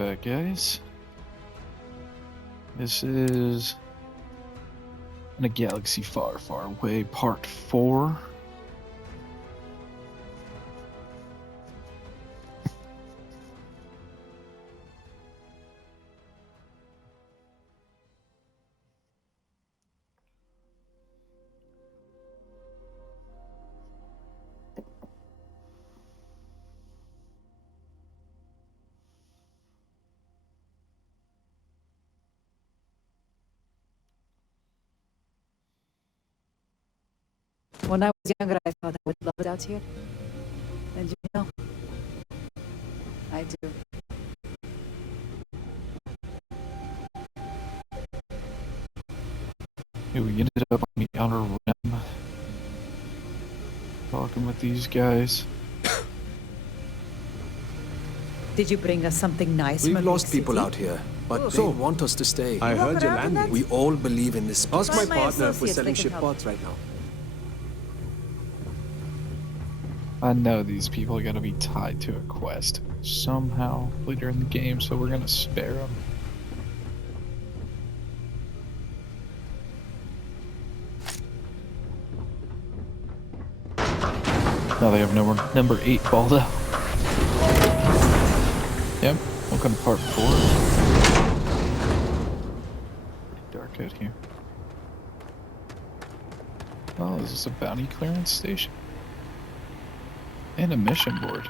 back, guys. This is In a Galaxy Far, Far Away, Part 4. When I was younger, I thought I would love it out here. And you know, I do. Hey, we ended up on the outer rim, talking with these guys. Did you bring us something nice from We've a lost big people city? out here, but they want us to stay. I heard you're landing. We all believe in this place. Ask my My partner if we're associates, selling they can ship help. parts right now. I know these people are going to be tied to a quest somehow later in the game, so we're going to spare them. Now they have number 8 balled out. Yep, welcome to part 4. Pretty dark out here. Oh, is this a bounty clearance station? And a mission board.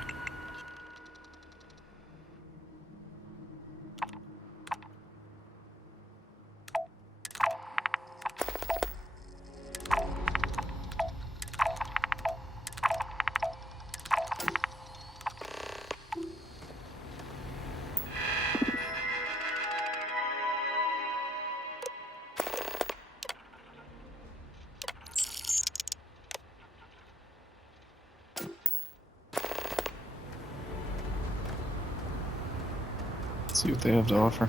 Let's see what they have to offer.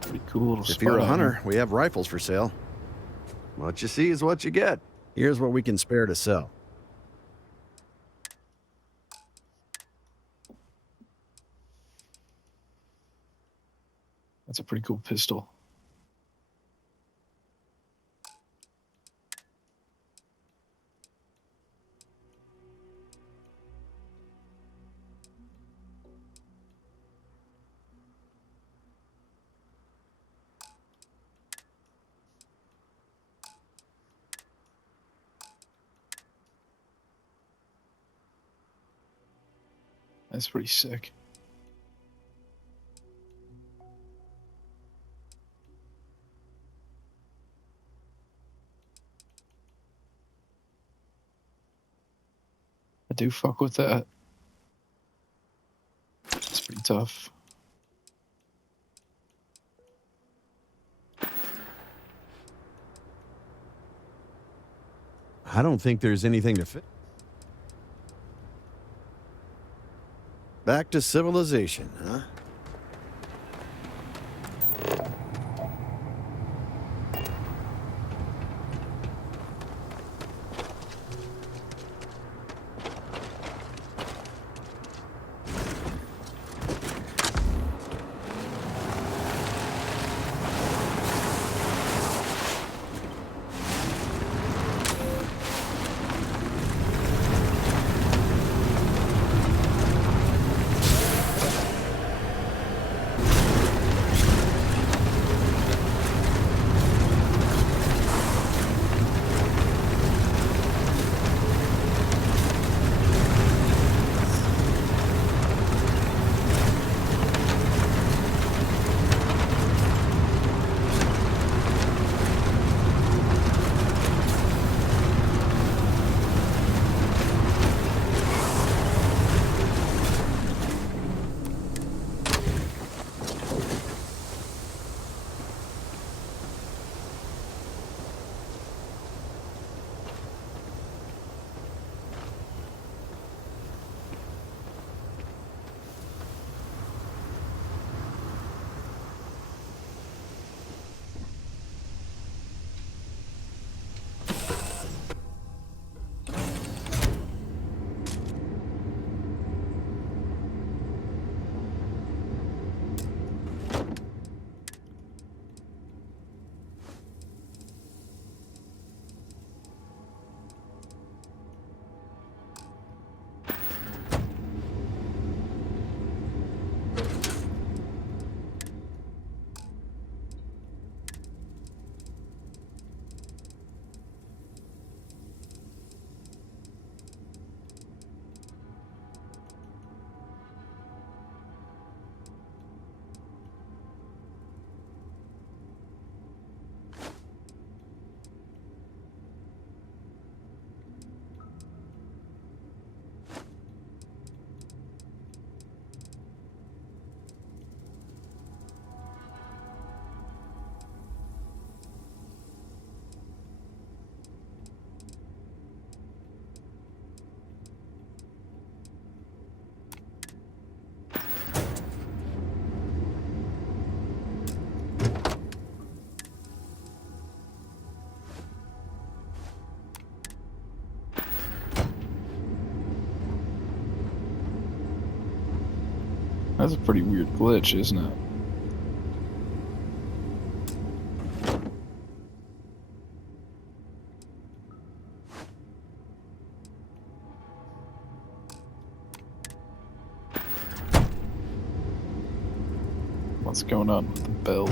Pretty cool little If you're a spot out hunter, here. we have rifles for sale. What you see is what you get. Here's what we can spare to sell. That's a pretty cool pistol. That's pretty sick. I do fuck with that. It's pretty tough. I don't think there's anything to fit. Back to civilization, huh? That's a pretty weird glitch, isn't it? What's going on with the bell?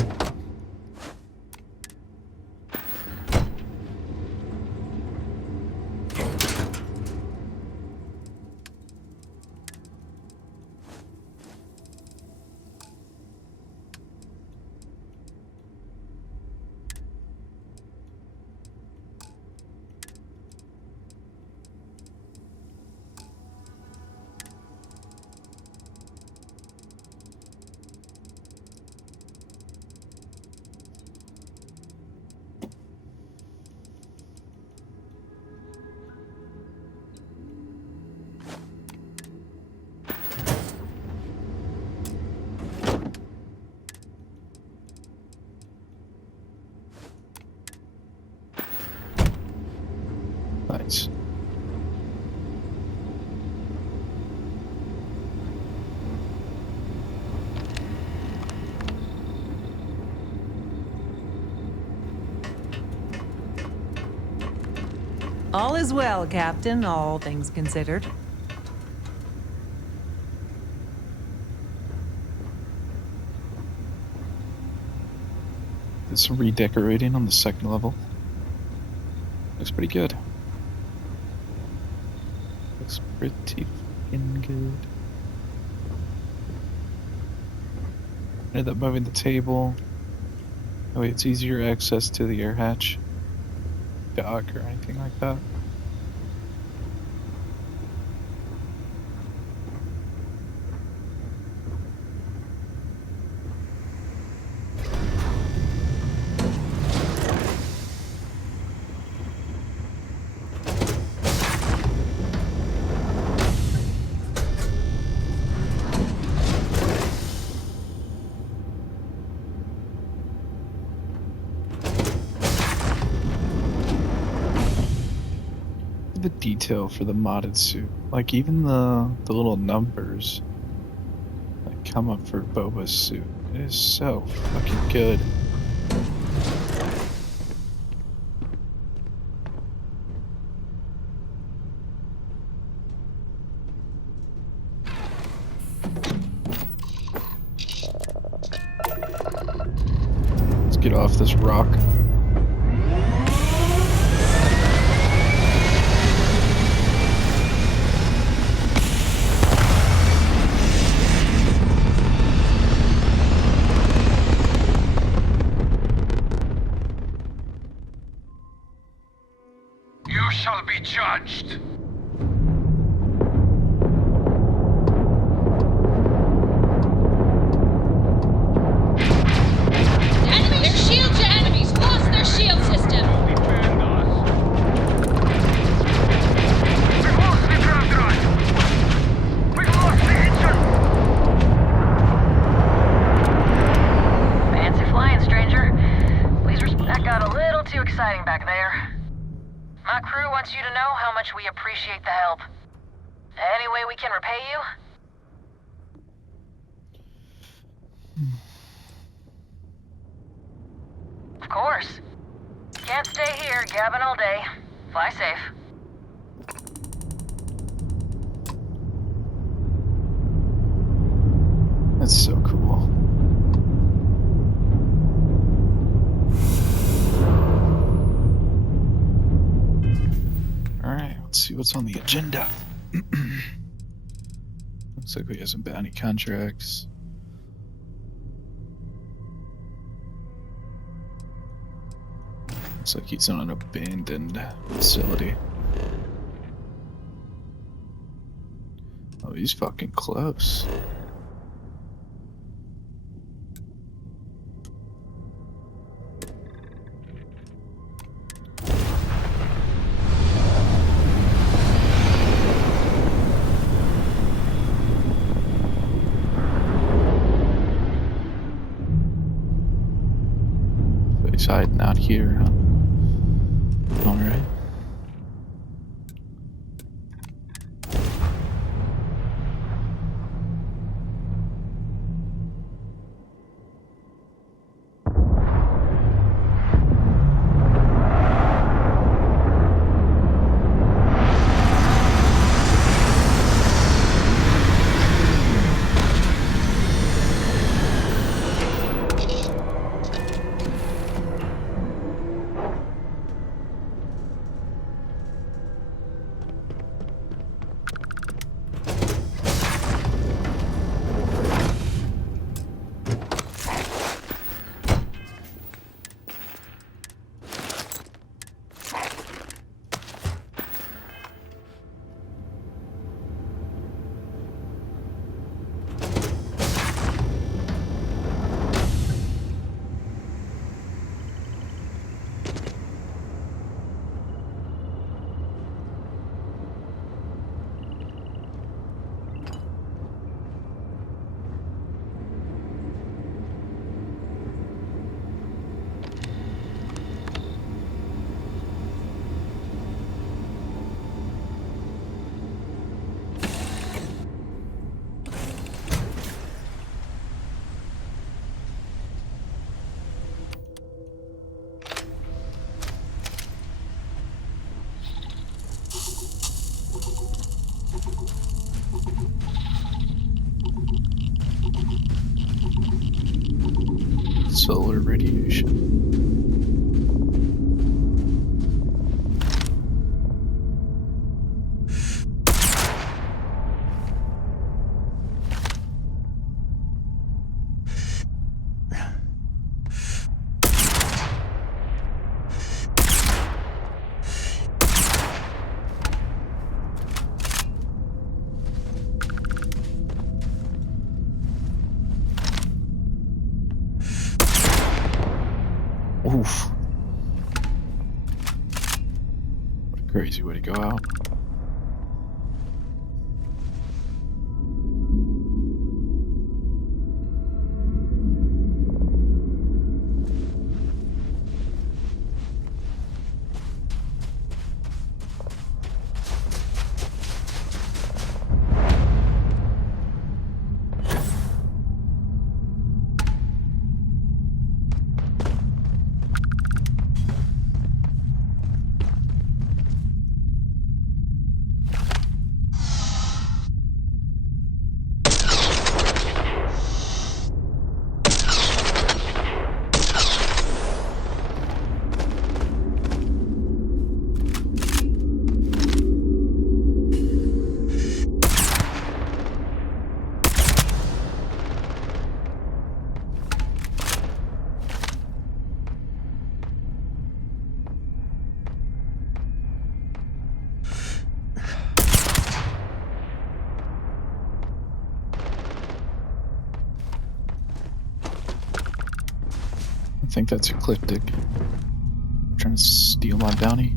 Nice. All is well, Captain, all things considered. Did some redecorating on the second level. Looks pretty good. Looks pretty fucking good. Ended up moving the table. Oh wait, it's easier access to the air hatch, dock, or anything like that. The detail for the modded suit, like even the little numbers that come up for Boba's suit, it is so fucking good. Let's get off this rock. You shall be judged. Enemy, their shield to enemies. Lost their shield system. Defend us. We've lost the ground drive. We've lost the engine. Fancy flying, stranger. Please respect. That got a little too exciting back there. My crew wants you to know how much we appreciate the help. Any way we can repay you? Of course. Can't stay here gabbing all day. Fly safe. That's so cool. Alright, let's see what's on the agenda. Looks like we have some bounty contracts. Looks like he's on an abandoned facility. Oh, he's fucking close. He's hiding out here, huh? Alright. solar radiation. Oof. What a crazy way to go out. I think that's Ecliptic. Trying to steal my bounty.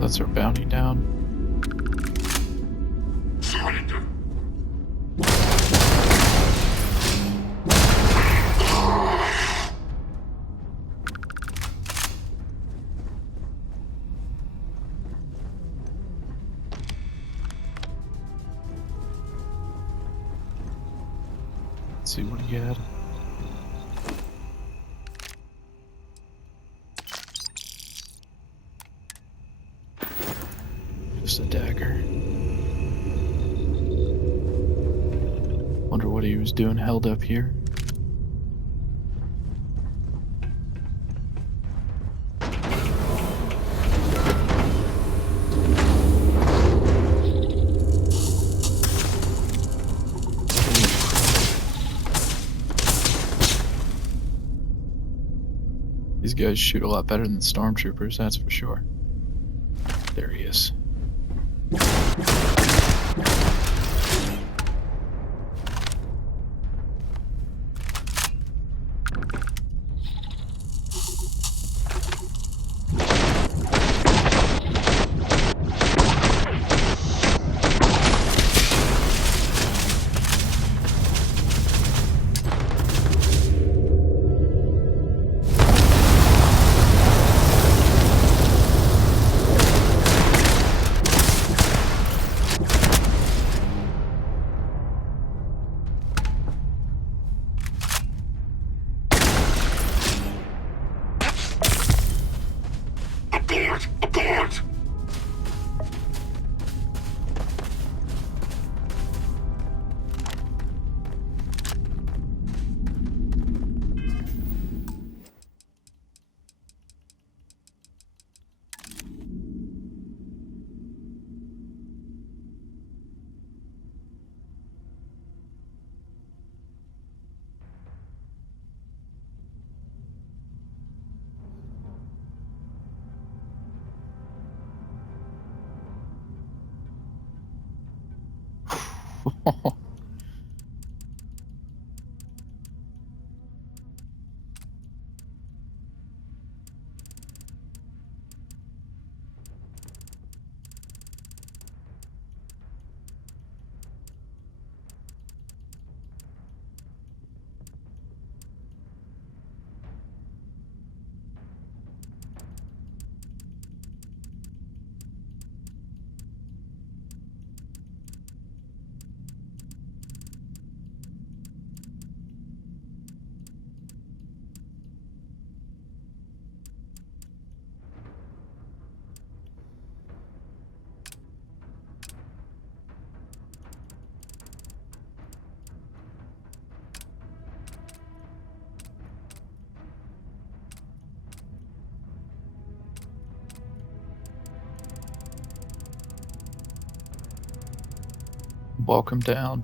That's our bounty down. Let's see what he had. Just a dagger. Wonder what he was doing held up here. These guys shoot a lot better than the stormtroopers, that's for sure. There he is. walk him down.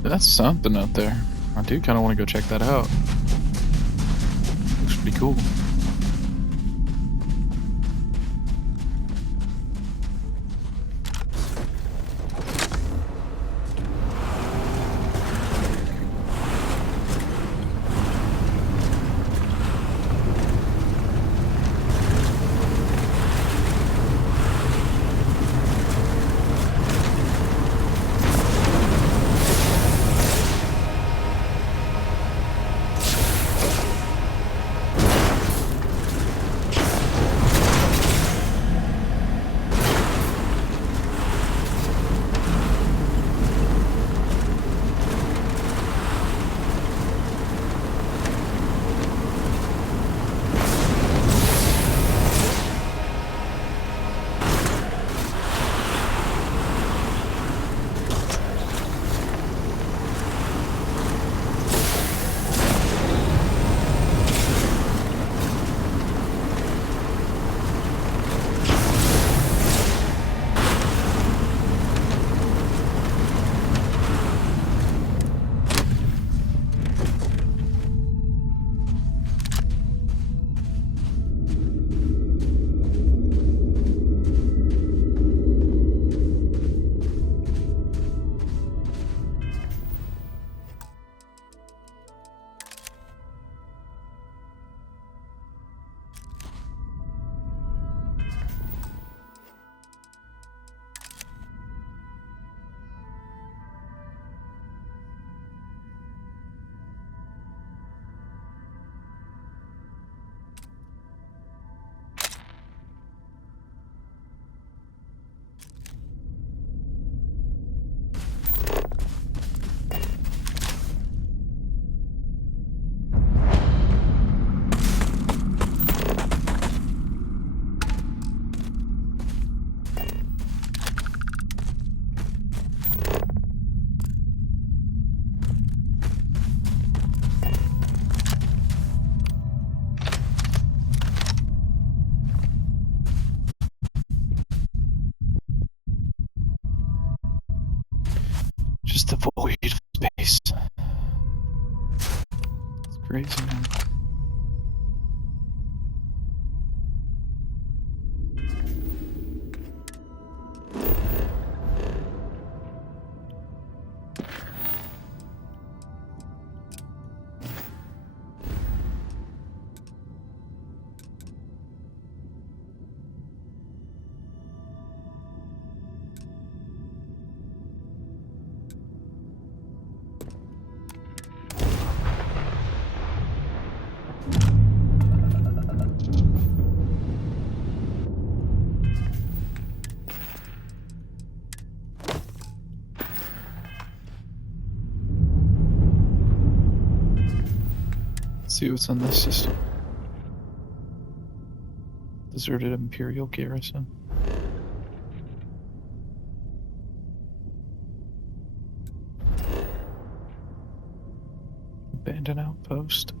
That's something out there. I do kind of want to go check that out. Looks pretty cool. Just the void of space. It's crazy, man. See what's on this system. Deserted Imperial garrison. abandoned outpost.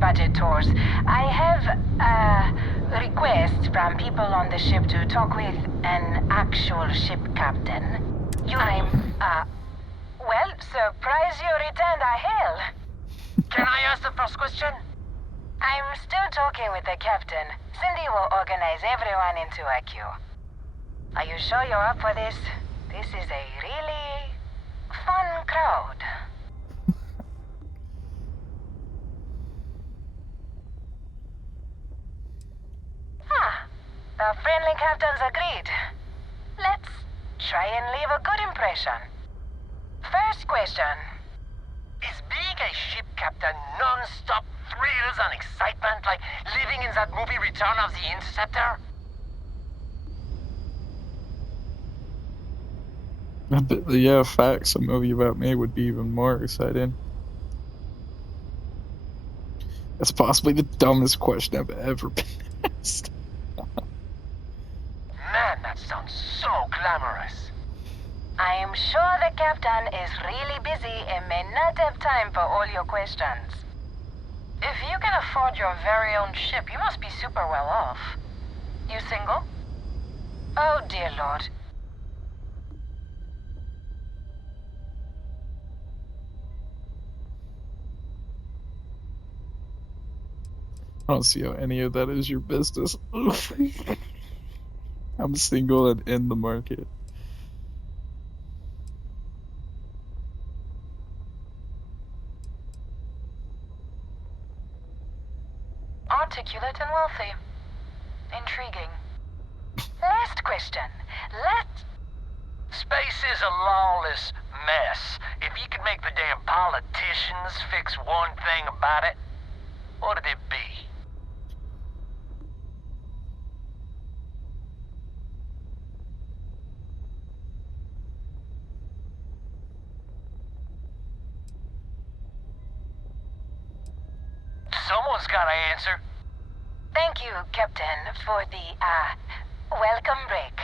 budget tours. I have requests from people on the ship to talk with an actual ship captain. Well, surprise you returned a hail. Can I ask the first question? I'm still talking with the captain. Cindy will organize everyone into a queue. Are you sure you're up for this? This is a really fun crowd. The friendly captains agreed. Let's try and leave a good impression. First question. Is being a ship captain non-stop thrills and excitement like living in that movie Return of the Interceptor? I bet, yeah, facts. A movie about me would be even more exciting. That's possibly the dumbest question I've ever been asked. Man, that sounds so glamorous. I am sure the captain is really busy and may not have time for all your questions. If you can afford your very own ship, you must be super well off. You single? Oh, dear Lord. I don't see how any of that is your business. I'm single and in the market. Articulate and wealthy. Intriguing. Last question. Space is a lawless mess. If you could make the damn politicians fix one thing about it, what'd it be? Someone's gotta answer. Thank you, Captain, for the, welcome break.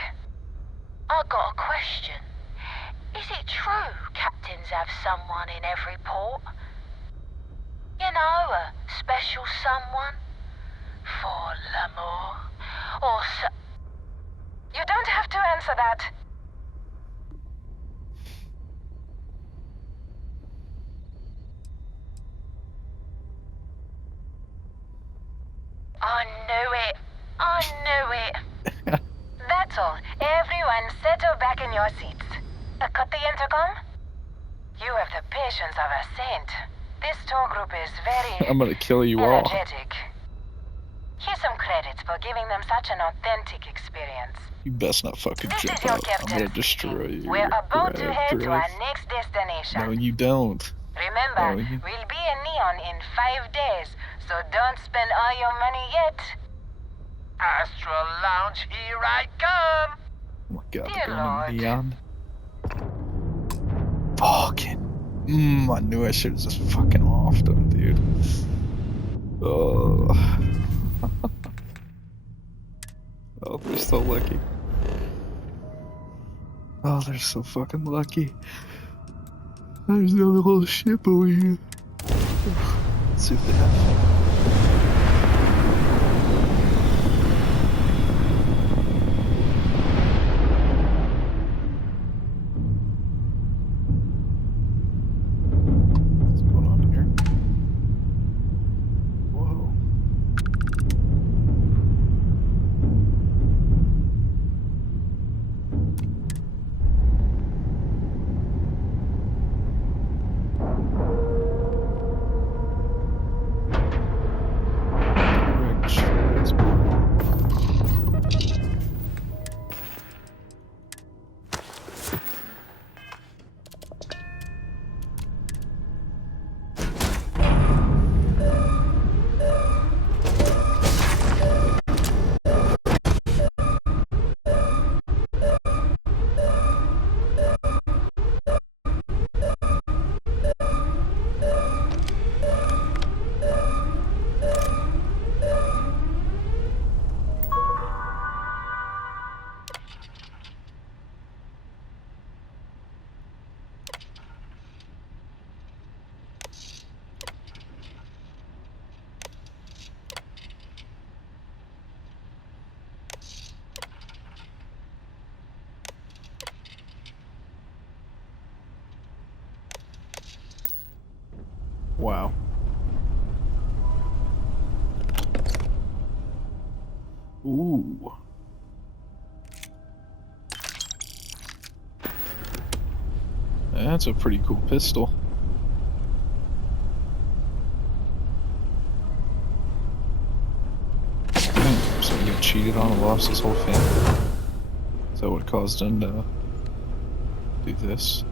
I got a question. Is it true captains have someone in every port? You know, a special someone? For l'amour? Or so... You don't have to answer that. I knew it. I knew it. That's all. Everyone settle back in your seats. Cut the intercom? You have the patience of a saint. This tour group is very I'm gonna kill you all. energetic. Here's some credits for giving them such an authentic experience. You best not fucking This jump is your out. I'm captain gonna destroy speaking. you. We're about to head to Brad. our next destination. No, you don't. Remember, No, you- we'll be in Neon in 5 days, so don't spend all your money yet. Astral Lounge, here I come! Oh my god, Dear they're going Lord. to Neon. Fucking. I knew I should have just fucking offed them, dude. Oh. Oh, they're so lucky. Oh, they're so fucking lucky. There's another little ship over here. Let's see if they have. What's going on here? Whoa. Correct transport. Wow. Ooh. That's a pretty cool pistol. So you cheated on and lost his whole family? Is that what caused him to do this?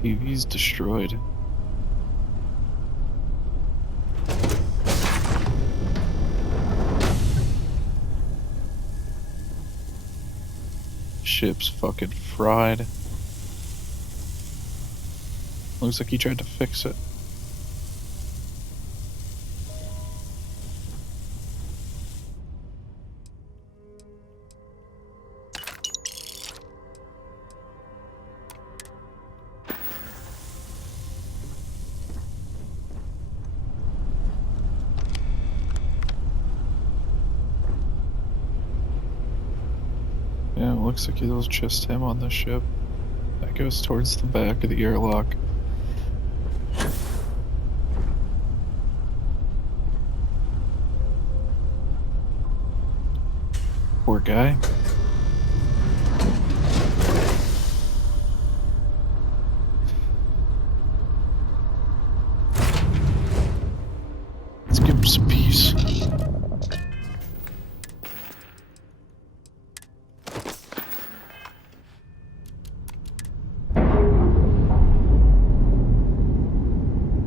TV's destroyed. Ship's fucking fried. Looks like he tried to fix it. Yeah, it looks like it was just him on the ship. That goes towards the back of the airlock. Poor guy. Let's give him some peace.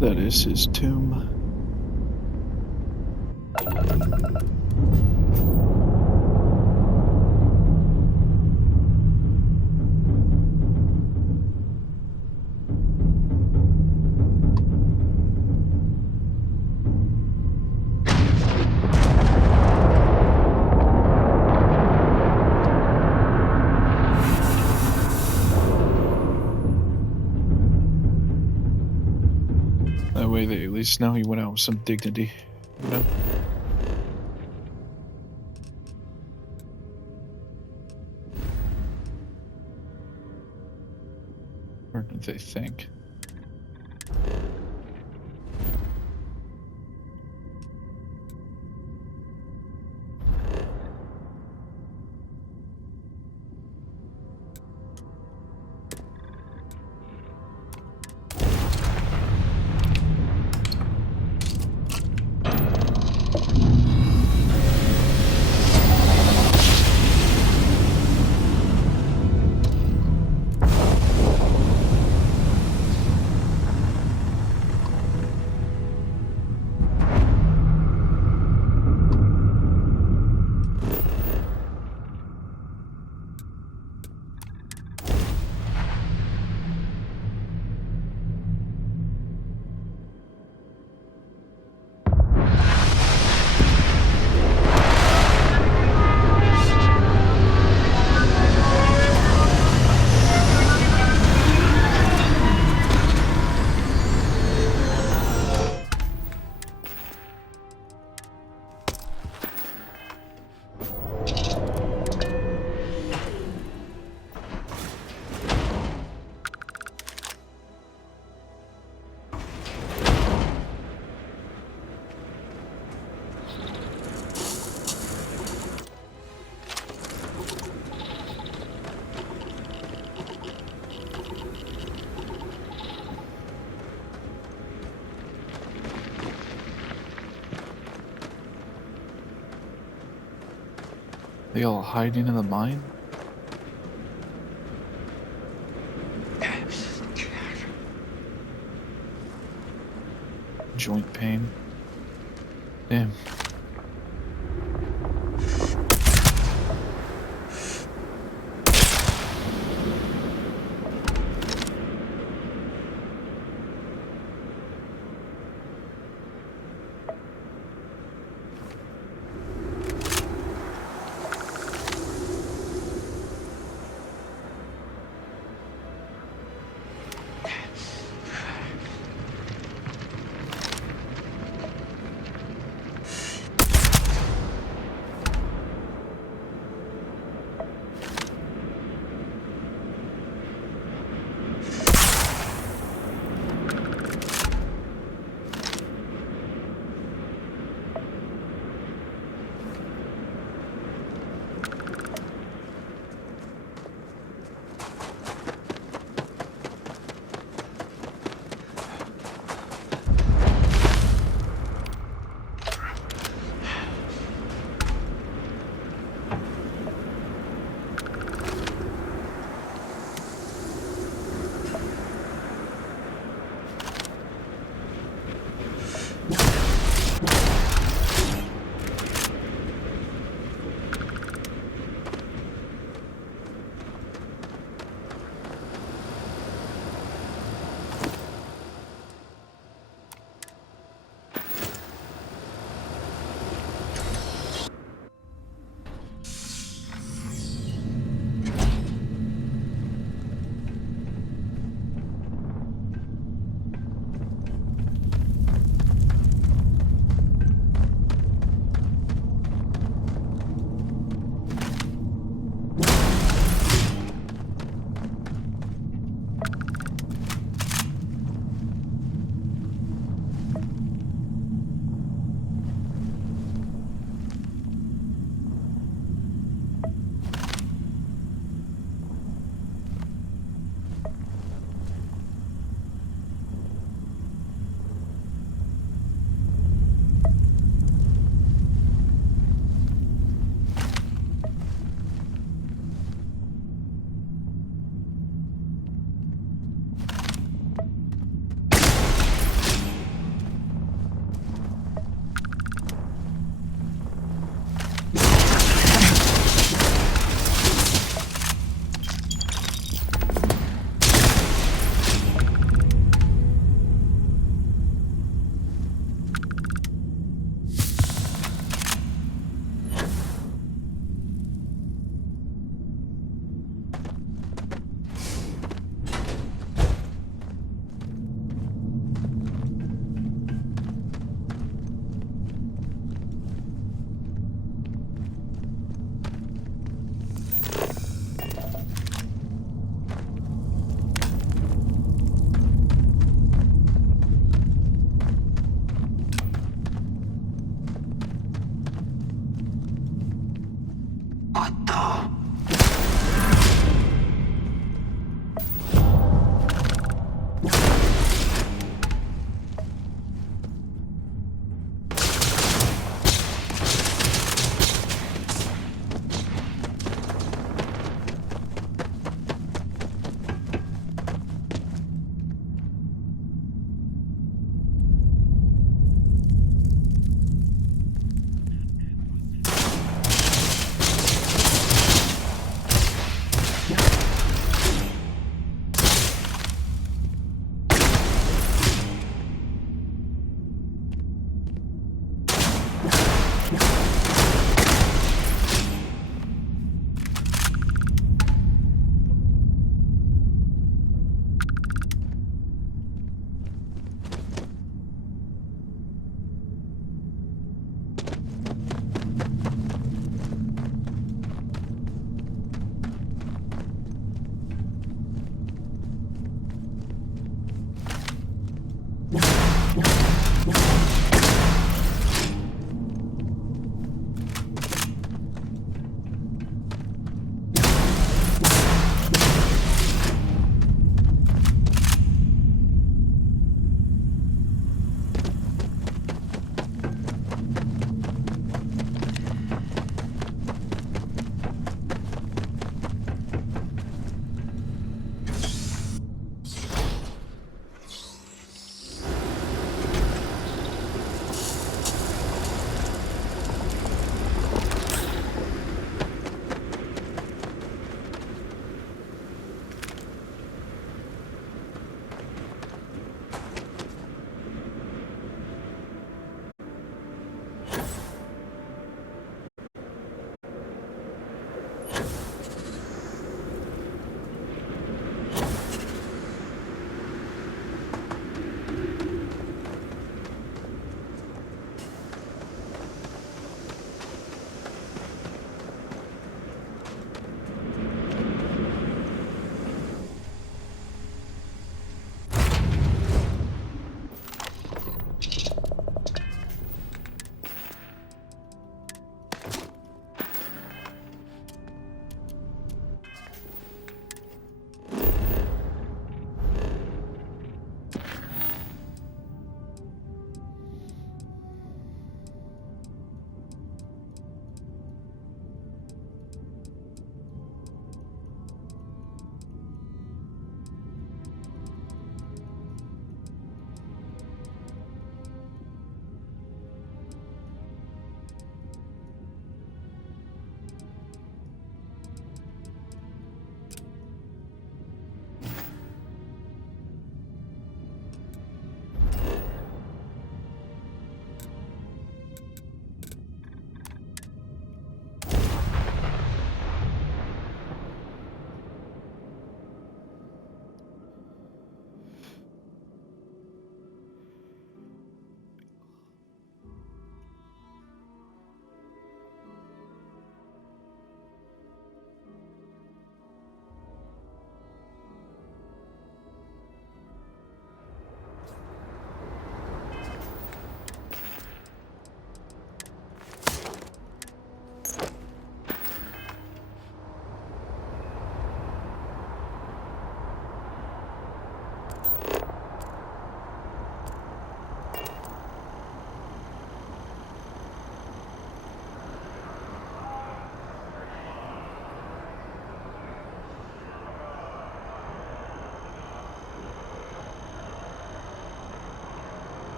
That is his tomb. That way they at least know he went out with some dignity, you know? Or do they think? They all hiding in the mine? Joint pain. Damn.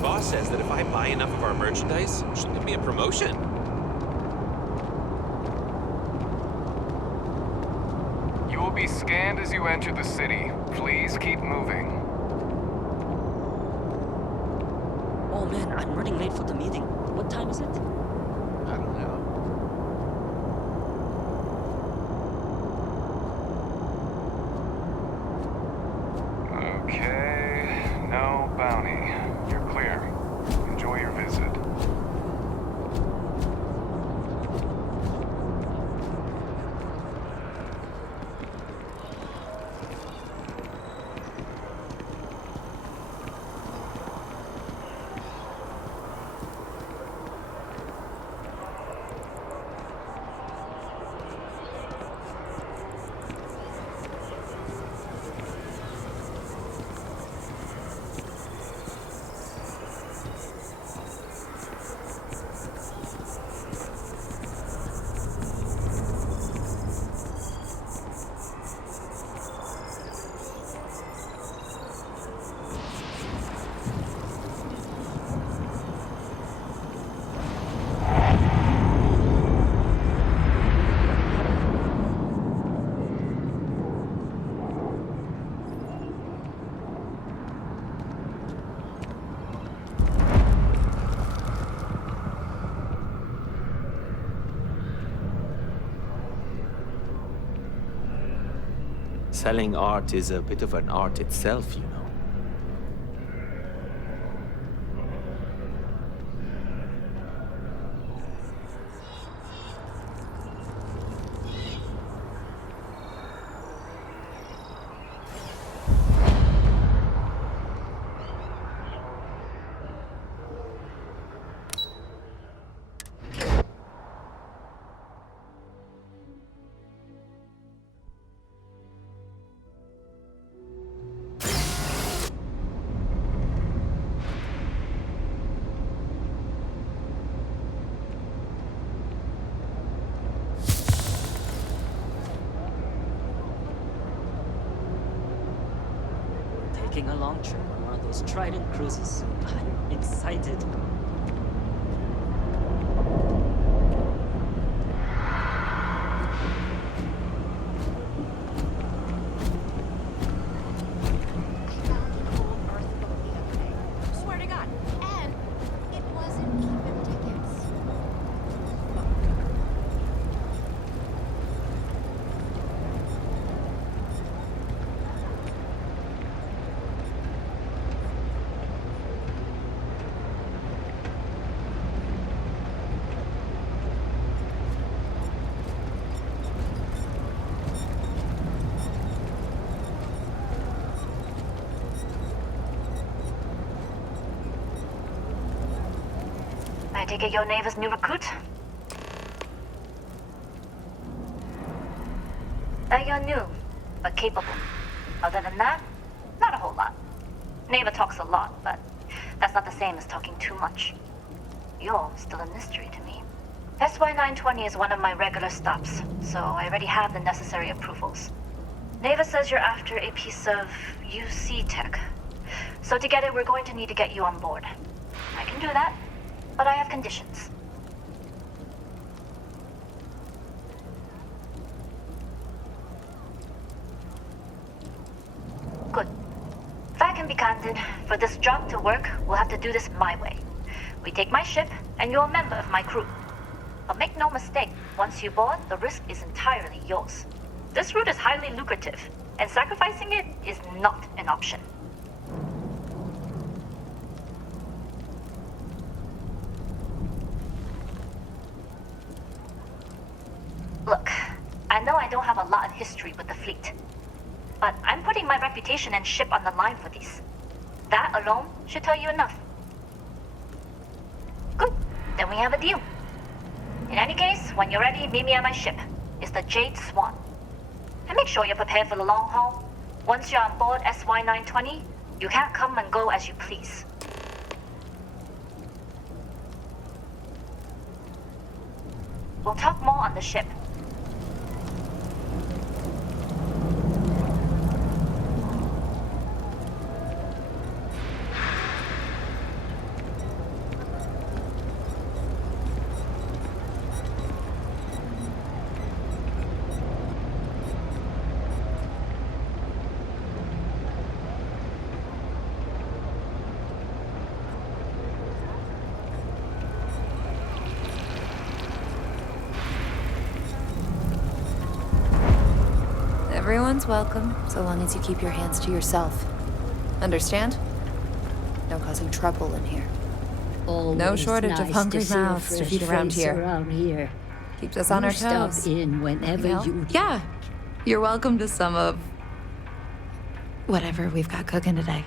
boss says that if I buy enough of our merchandise, she'll give me a promotion. You will be scanned as you enter the city. Please keep moving. Oh man, I'm running late for the meeting. What time is it? I don't know. Okay, no bounty. You're clear. Enjoy your visit. Selling art is a bit of an art itself, you know. Taking a long trip on one of those Trident cruises. I'm excited. Swear to God. And it wasn't even tickets. I take it your neighbor's new recruit? You're new, but capable. Other than that, not a whole lot. Neighbor talks a lot, but that's not the same as talking too much. You're still a mystery to me. SY-920 is one of my regular stops, so I already have the necessary approvals. Neva says you're after a piece of UC tech. So to get it, we're going to need to get you on board. I can do that, but I have conditions. Good. If I can be candid, for this job to work, we'll have to do this my way. We take my ship, and you're a member of my crew. But make no mistake, once you board, the risk is entirely yours. This route is highly lucrative, and sacrificing it is not an option. Look, I know I don't have a lot of history with the fleet, but I'm putting my reputation and ship on the line for these. That alone should tell you enough. Good, then we have a deal. In any case, when you're ready, meet me at my ship. It's the Jade Swan. And make sure you're prepared for the long haul. Once you're on board SY-920, you can't come and go as you please. We'll talk more on the ship. Everyone's welcome, so long as you keep your hands to yourself. Understand? No causing trouble in here. No shortage of hungry mouths to feed around here. Keeps us on our toes. Stop in whenever you... Yeah. You're welcome to some of... whatever we've got cooking today.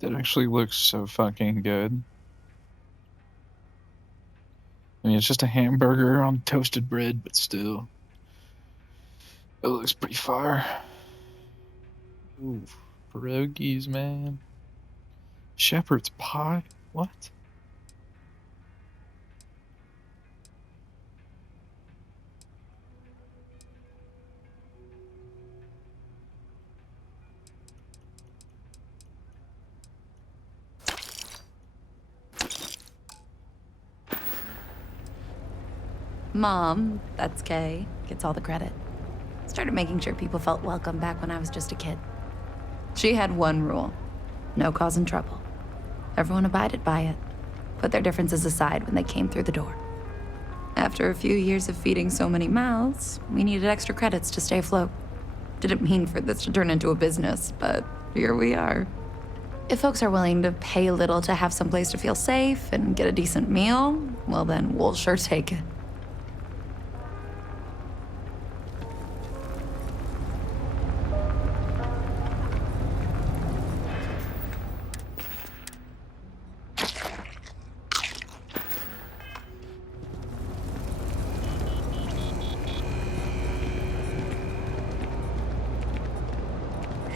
That actually looks so fucking good. I mean, it's just a hamburger on toasted bread, but still. It looks pretty fire. Ooh, pierogies, man. Shepherd's pie? What? Mom, that's Kay, gets all the credit. Started making sure people felt welcome back when I was just a kid. She had one rule: no causing trouble. Everyone abided by it, put their differences aside when they came through the door. After a few years of feeding so many mouths, we needed extra credits to stay afloat. Didn't mean for this to turn into a business, but here we are. If folks are willing to pay a little to have someplace to feel safe and get a decent meal, well then we'll sure take it.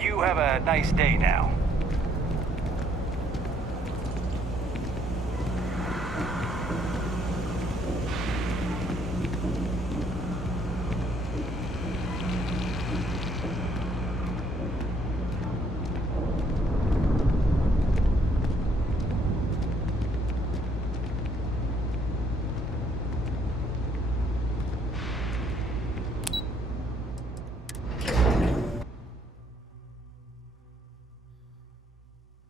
You have a nice day now.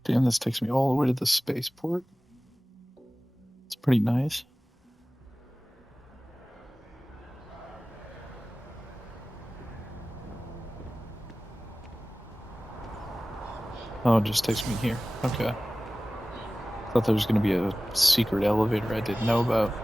Damn, this takes me all the way to the spaceport. It's pretty nice. Oh, it just takes me here. Okay. Thought there was going to be a secret elevator I didn't know about.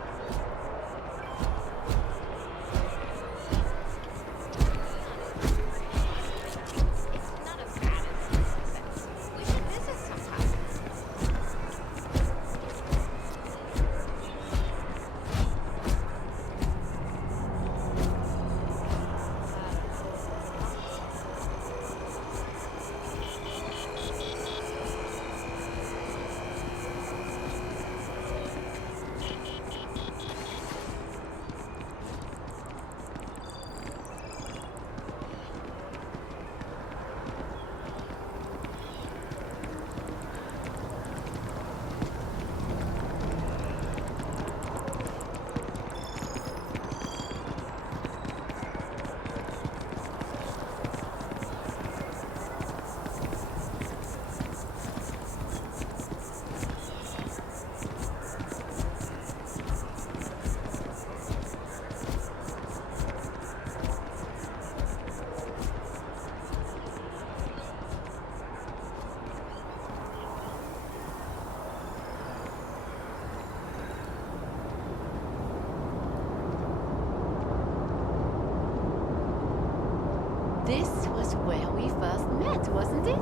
This was where we first met, wasn't it?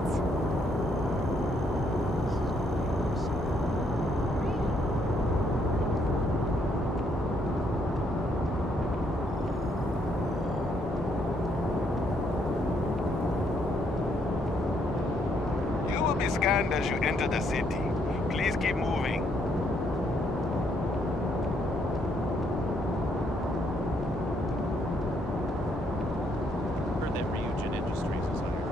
You will be scanned as you enter the city. Please keep moving. Heard that Ryujin Industries is under.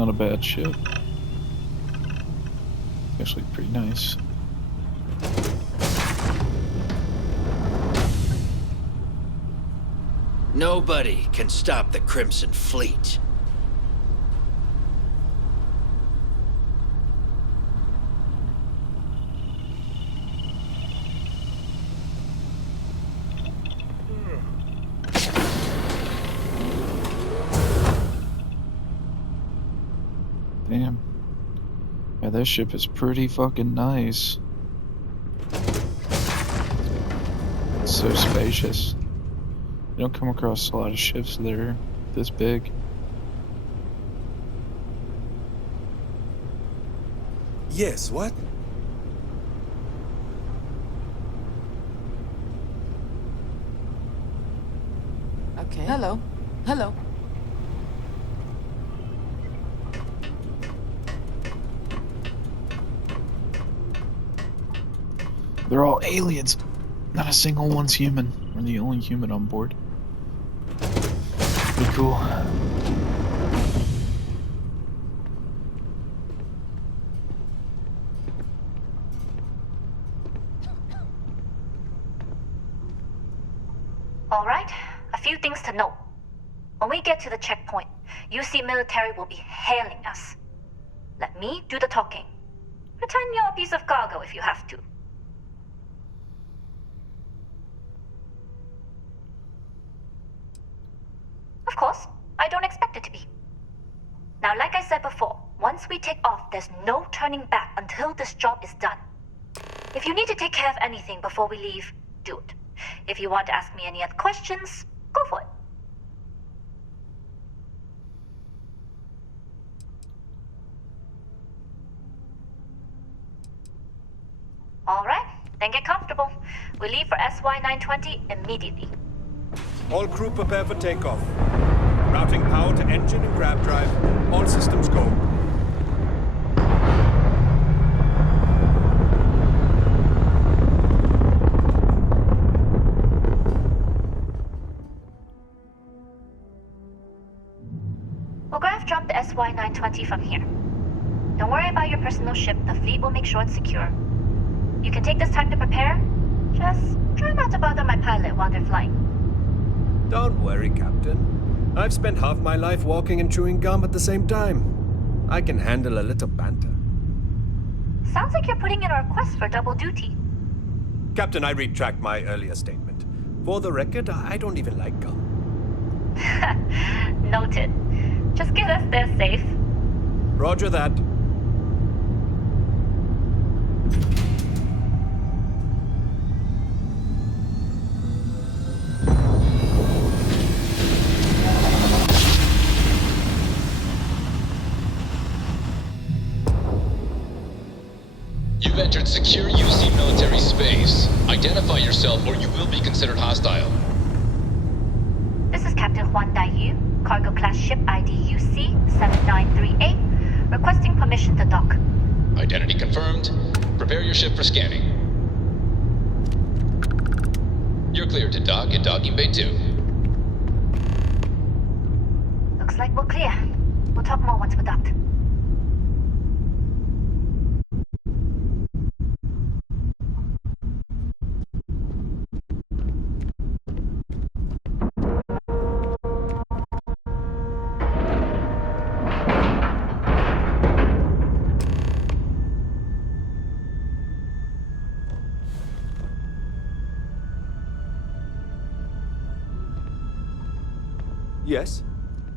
not a bad ship. Actually pretty nice. Nobody can stop the Crimson Fleet. Damn. Yeah, that ship is pretty fucking nice. It's so spacious. You don't come across a lot of ships that are this big. Yes, what? Okay. Hello. Hello. They're all aliens. Not a single one's human. We're the only human on board. Pretty cool. All right, a few things to note. When we get to the checkpoint, UC military will be hailing us. Let me do the talking. Pretend you're a piece of cargo if you have to. Of course, I don't expect it to be. Now, like I said before, once we take off, there's no turning back until this job is done. If you need to take care of anything before we leave, do it. If you want to ask me any other questions, go for it. All right, then get comfortable. We leave for SY-920 immediately. All crew prepare for takeoff. Routing power to engine and grab drive. All systems go. We'll graph drop the SY-920 from here. Don't worry about your personal ship. The fleet will make sure it's secure. You can take this time to prepare. Just try not to bother my pilot while they're flying. Don't worry, Captain. I've spent half my life walking and chewing gum at the same time. I can handle a little banter. Sounds like you're putting in a request for double duty. Captain, I retract my earlier statement. For the record, I don't even like gum. Noted. Just get us there safe. Roger that. You've entered secure UC military space. Identify yourself or you will be considered hostile. This is Captain Huan Daiyu, cargo class ship ID UC-793A, requesting permission to dock. Identity confirmed. Prepare your ship for scanning. You're cleared to dock at docking bay 2. Looks like we're clear. We'll talk more once we're docked. Yes?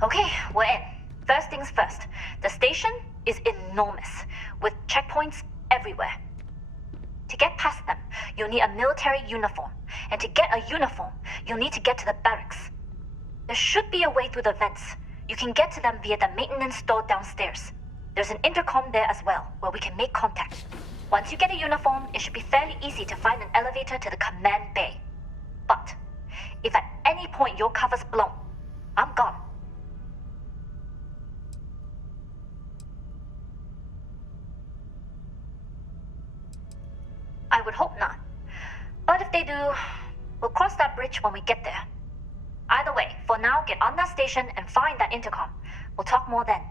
Okay, we're in. First things first. The station is enormous, with checkpoints everywhere. To get past them, you'll need a military uniform. And to get a uniform, you'll need to get to the barracks. There should be a way through the vents. You can get to them via the maintenance store downstairs. There's an intercom there as well, where we can make contact. Once you get a uniform, it should be fairly easy to find an elevator to the command bay. But if at any point your cover's blown, I'm gone. I would hope not. But if they do, we'll cross that bridge when we get there. Either way, for now, get on that station and find that intercom. We'll talk more then.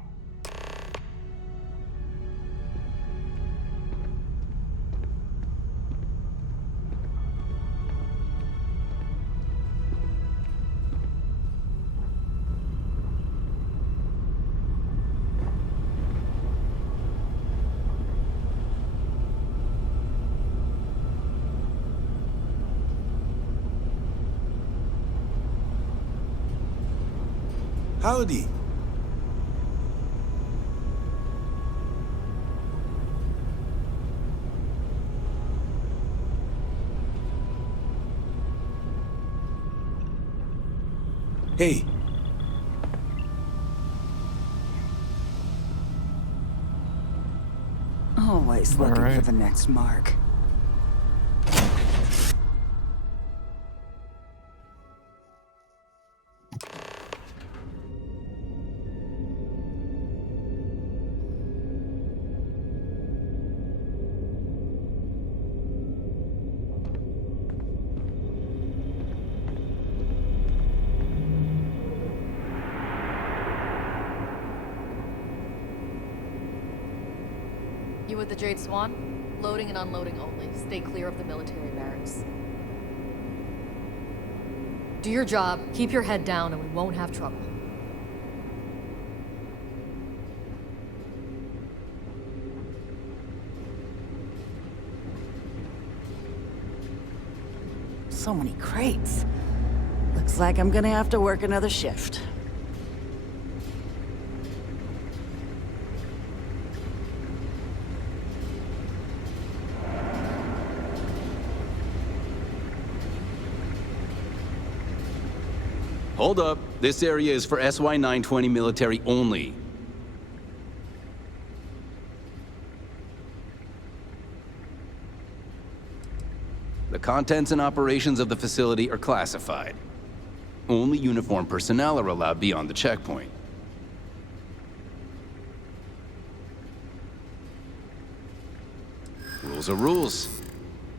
Howdy. Hey. Always All looking right. for the next mark. You with the Jade Swan? Loading and unloading only. Stay clear of the military barracks. Do your job, keep your head down, and we won't have trouble. So many crates. Looks like I'm gonna have to work another shift. Hold up. This area is for SY-920 military only. The contents and operations of the facility are classified. Only uniformed personnel are allowed beyond the checkpoint. Rules are rules.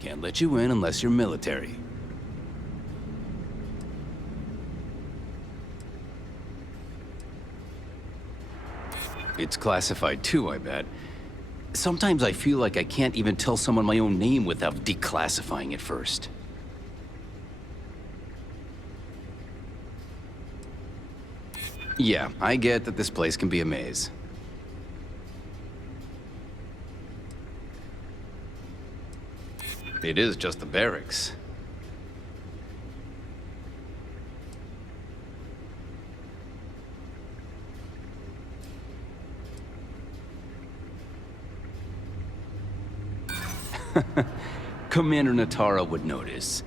Can't let you in unless you're military. It's classified too, I bet. Sometimes I feel like I can't even tell someone my own name without declassifying it first. Yeah, I get that this place can be a maze. It is just the barracks. Commander Natara would notice,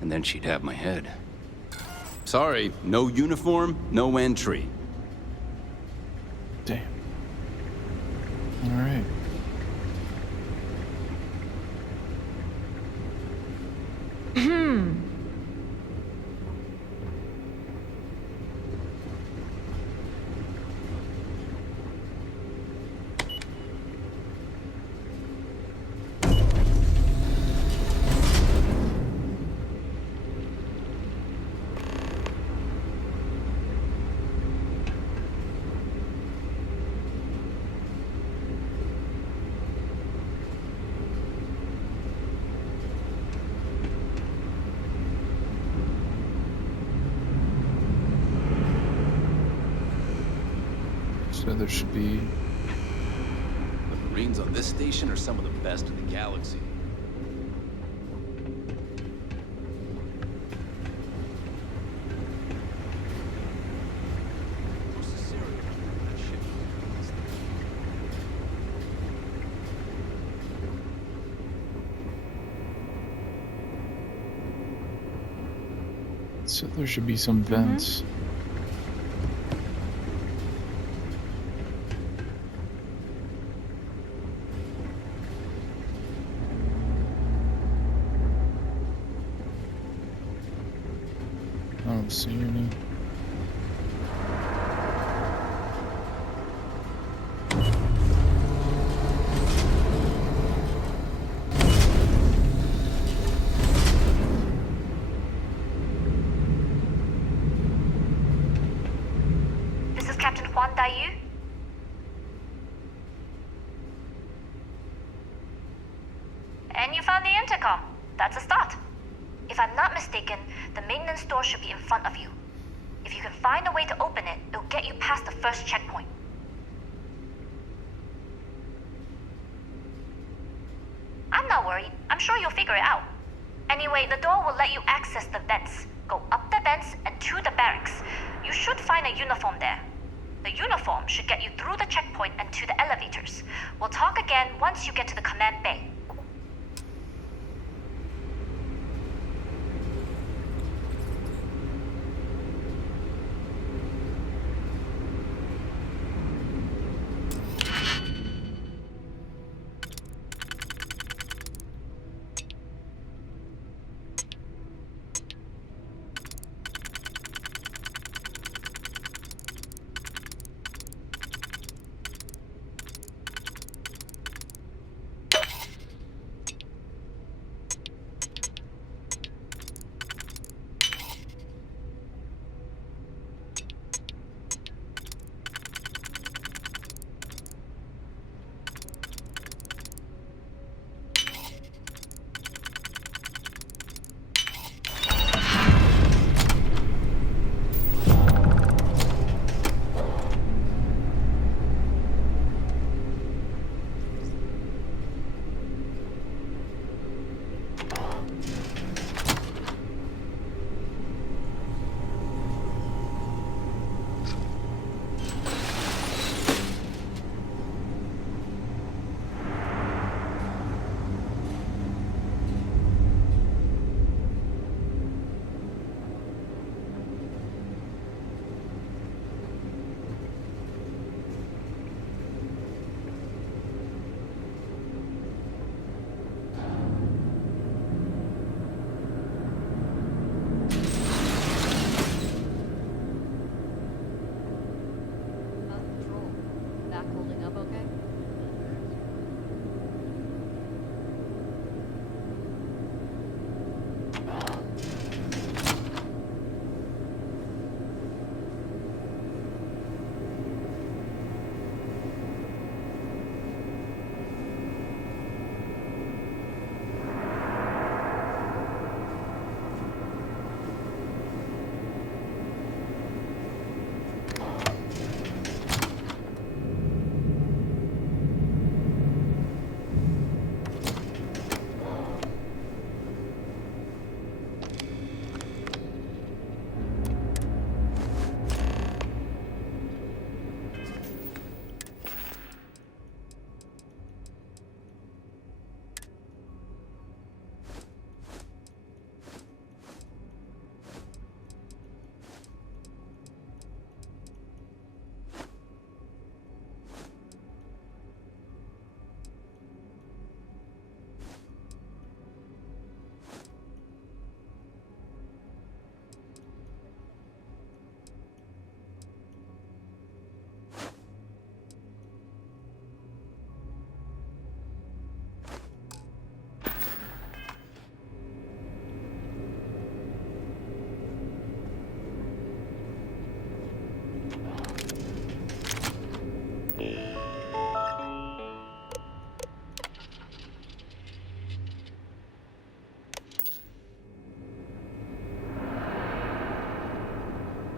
and then she'd have my head. Sorry, no uniform, no entry. Damn. All right. So there should be... The Marines on this station are some of the best in the galaxy. So there should be some vents. I don't see any. This is Captain Huan Daiyu. And you found the intercom. That's a start. If I'm not mistaken, the maintenance door should be in front of you. If you can find a way to open it, it'll get you past the first checkpoint. I'm not worried. I'm sure you'll figure it out. Anyway, the door will let you access the vents. Go up the vents and to the barracks. You should find a uniform there. The uniform should get you through the checkpoint and to the elevators. We'll talk again once you get to the command bay.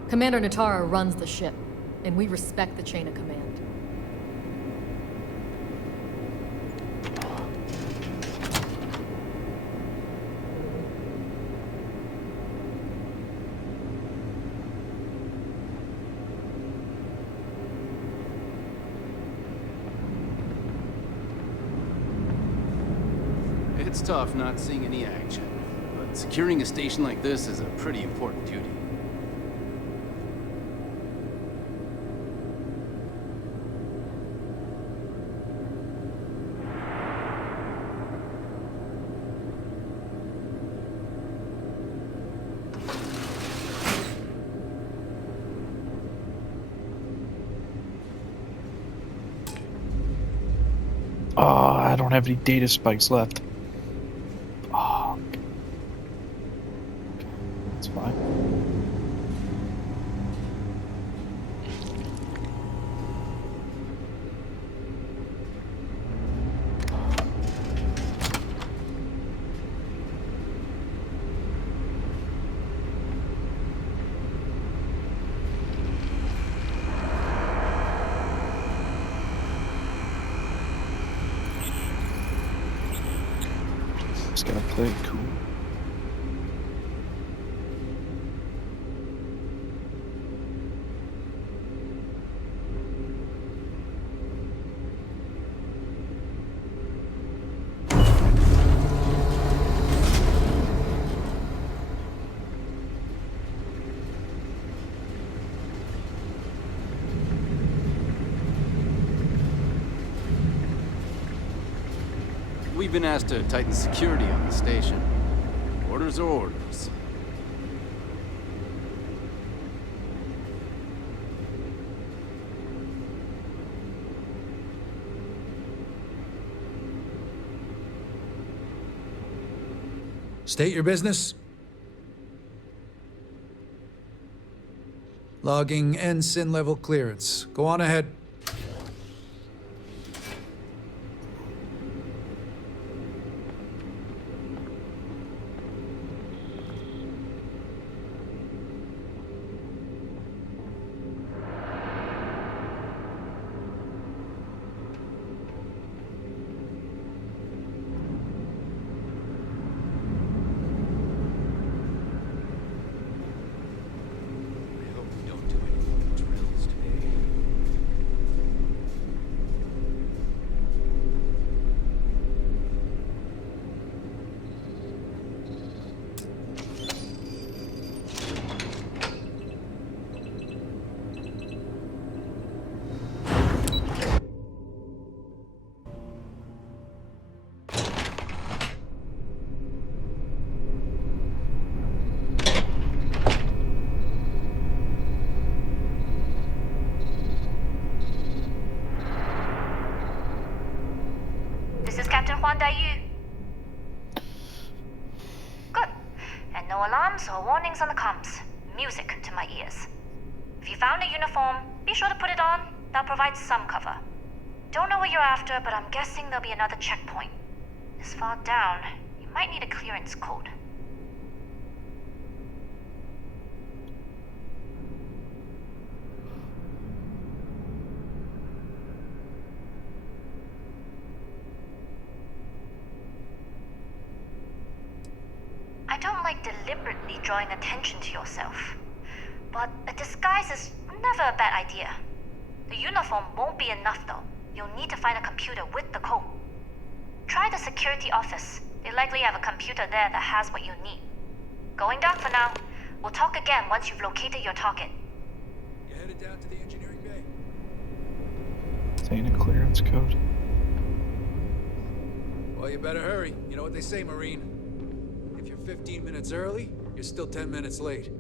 Commander Natara runs the ship, and we respect the chain of command. It's tough not seeing any action, but securing a station like this is a pretty important duty. Oh, I don't have any data spikes left. Oh, that's fine. Just gotta play it cool. We've been asked to tighten security on the station. Orders are orders. State your business. Logging ensign level clearance. Go on ahead. This is Captain Huan Daiyu. Good. And no alarms or warnings on the comms. Music to my ears. If you found a uniform, be sure to put it on. That'll provide some cover. Don't know what you're after, but I'm guessing there'll be another checkpoint. This far down, you might need a clearance code. I don't like deliberately drawing attention to yourself, but a disguise is never a bad idea. The uniform won't be enough though. You'll need to find a computer with the code. Try the security office. They likely have a computer there that has what you need. Going down for now. We'll talk again once you've located your target. You headed down to the engineering bay. Obtain a clearance code. Well, you better hurry. You know what they say, Marine. If you're 15 minutes early, you're still 10 minutes late.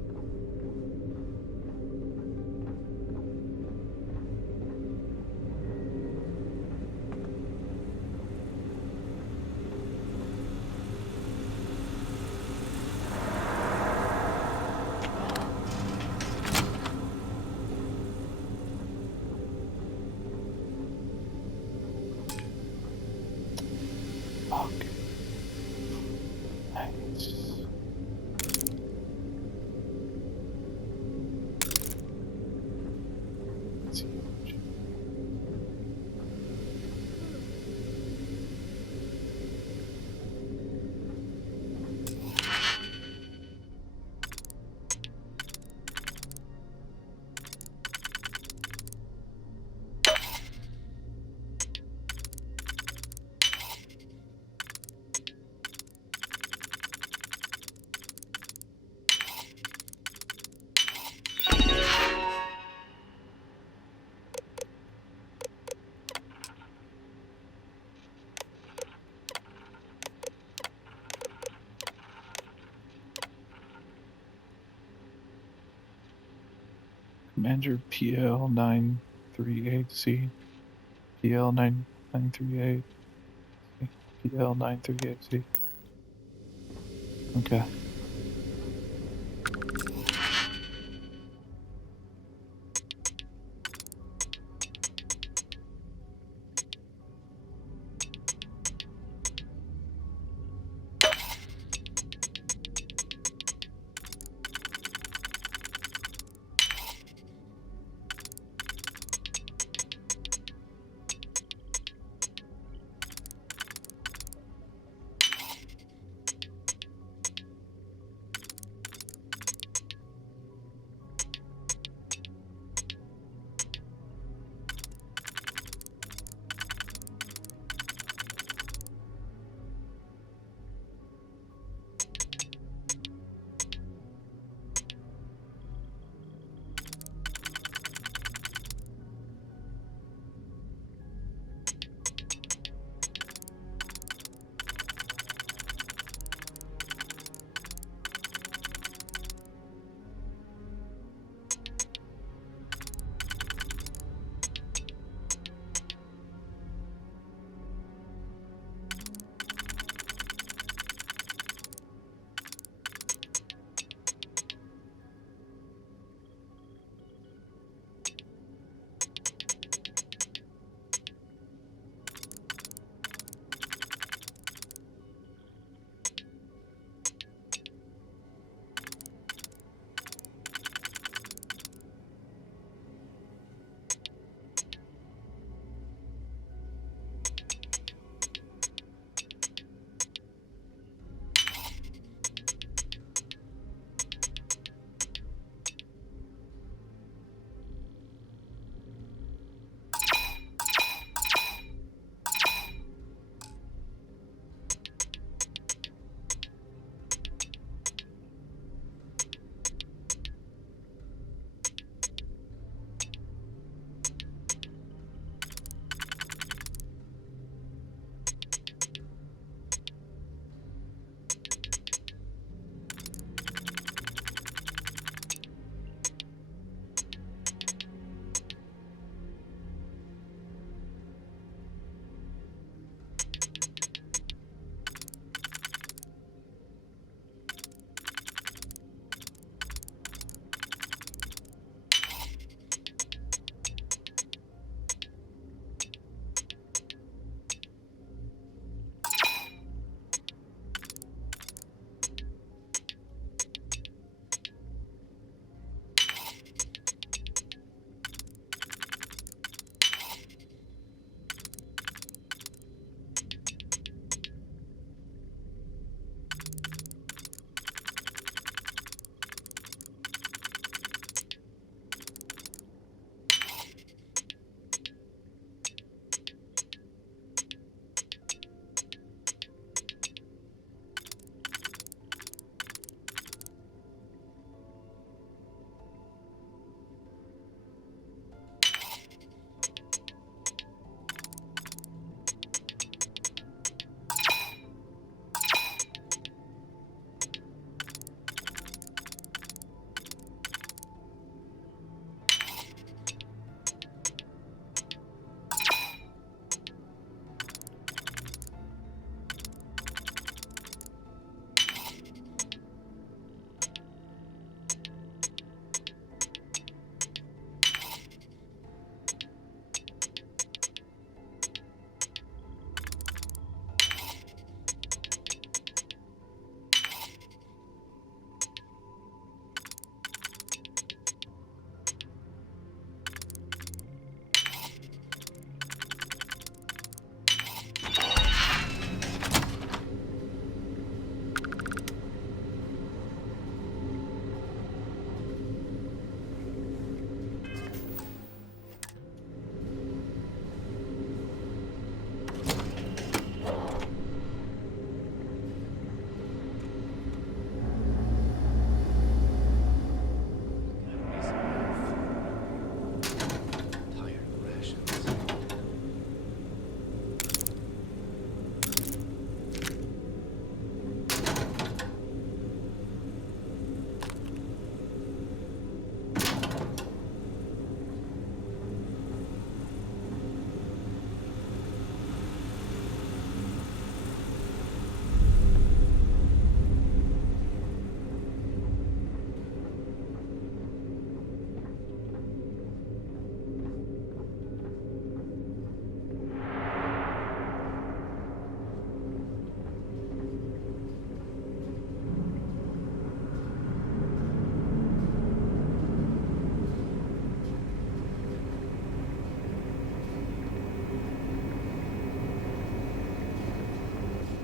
Commander PL938C. PL9938. PL938C. Okay.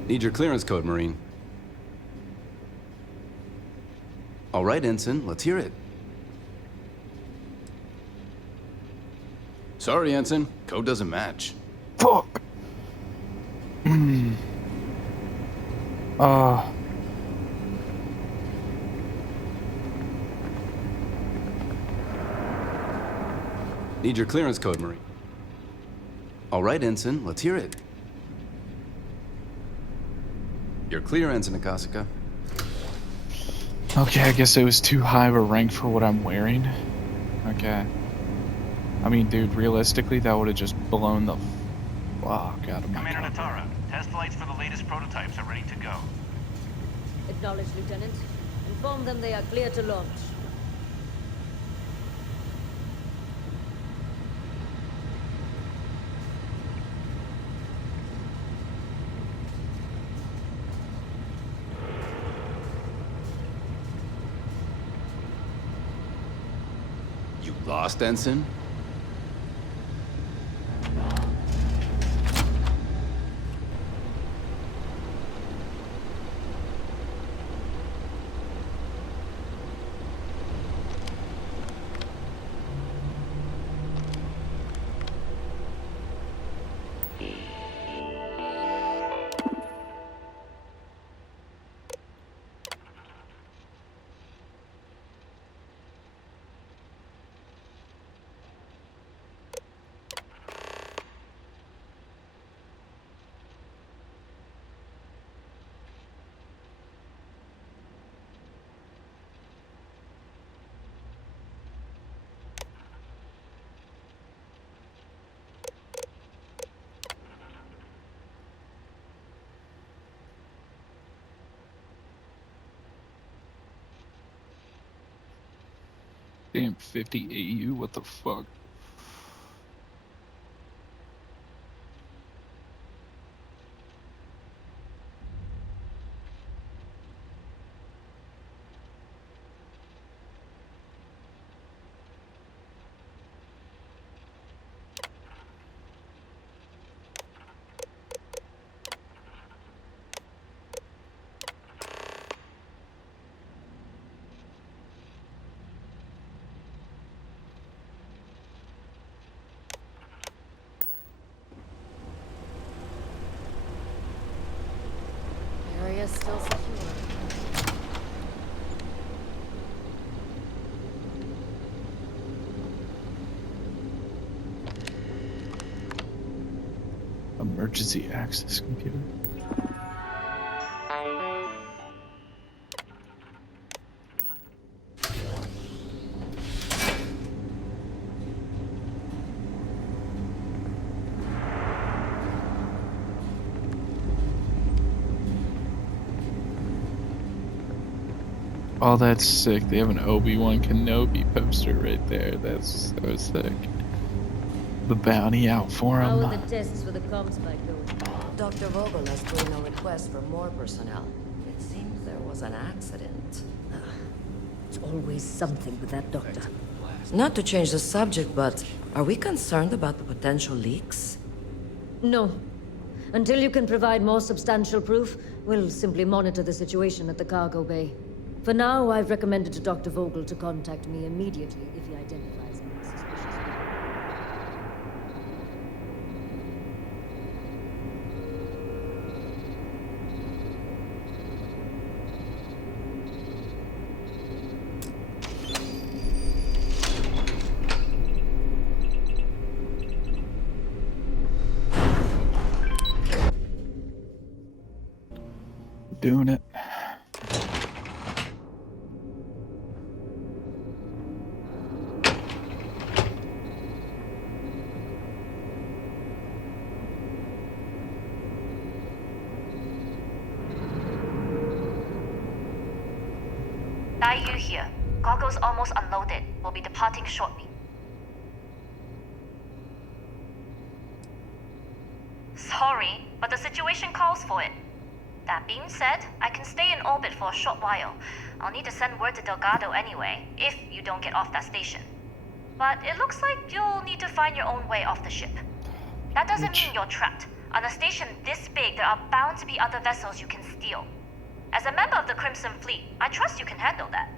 Need your clearance code, Marine. All right, Ensign, let's hear it. Sorry, Ensign. Code doesn't match. Fuck. Need your clearance code, Marine. All right, Ensign, let's hear it. You're clear, Ensign Akasaka. Okay, I guess it was too high of a rank for what I'm wearing. Okay. I mean, dude, realistically, that would have just blown the fuck out of my Commander Natara, test flights for the latest prototypes are ready to go. Acknowledged, Lieutenant. Inform them they are clear to launch. You lost, Ensign? Damn, 50 AU, what the fuck? Area still secure. Emergency access computer. Oh, that's sick. They have an Obi-Wan Kenobi poster right there. That's so sick. The bounty out for How him. are the tests for the comms spike going? Dr. Vogel has put in a request for more personnel. It seems there was an accident. It's always something with that doctor. Not to change the subject, but are we concerned about the potential leaks? No. Until you can provide more substantial proof, we'll simply monitor the situation at the cargo bay. For now, I've recommended to Dr. Vogel to contact me immediately if he identifies anything suspicious. Doing it. Daiyu here. Cargo's almost unloaded. We'll be departing shortly. Sorry, but the situation calls for it. That being said, I can stay in orbit for a short while. I'll need to send word to Delgado anyway, if you don't get off that station. But it looks like you'll need to find your own way off the ship. That doesn't mean you're trapped. On a station this big, there are bound to be other vessels you can steal. As a member of the Crimson Fleet, I trust you can handle that.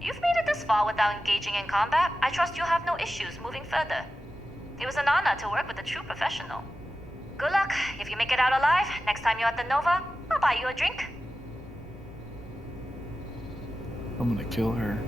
You've made it this far without engaging in combat. I trust you'll have no issues moving further. It was an honor to work with a true professional. Good luck. If you make it out alive, next time you're at the Nova, I'll buy you a drink. I'm gonna kill her.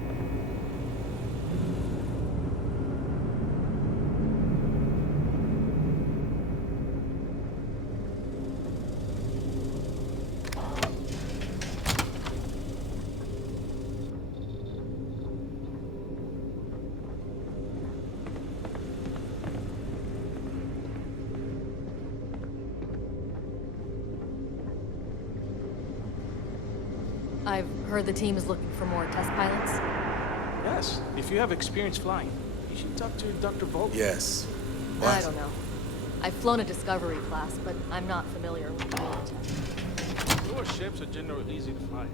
I've heard the team is looking for more test pilots. Yes, if you have experience flying, you should talk to Dr. Vogel. Yes. I don't know. I've flown a Discovery class, but I'm not familiar with the military. Your ships are generally easy to fly.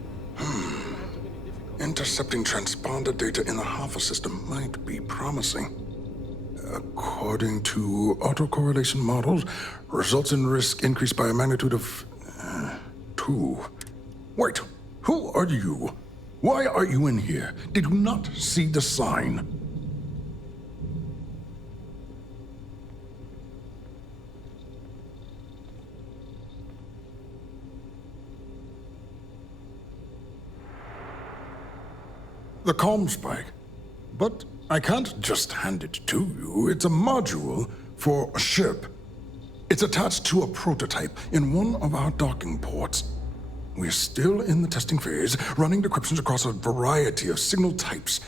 Intercepting transponder data in the Alpha system might be promising. According to autocorrelation models, results in risk increased by a magnitude of 2. Wait, who are you? Why are you in here? Did you not see the sign? The comm spike. But I can't just hand it to you. It's a module for a ship. It's attached to a prototype in one of our docking ports. We're still in the testing phase, running decryptions across a variety of signal types,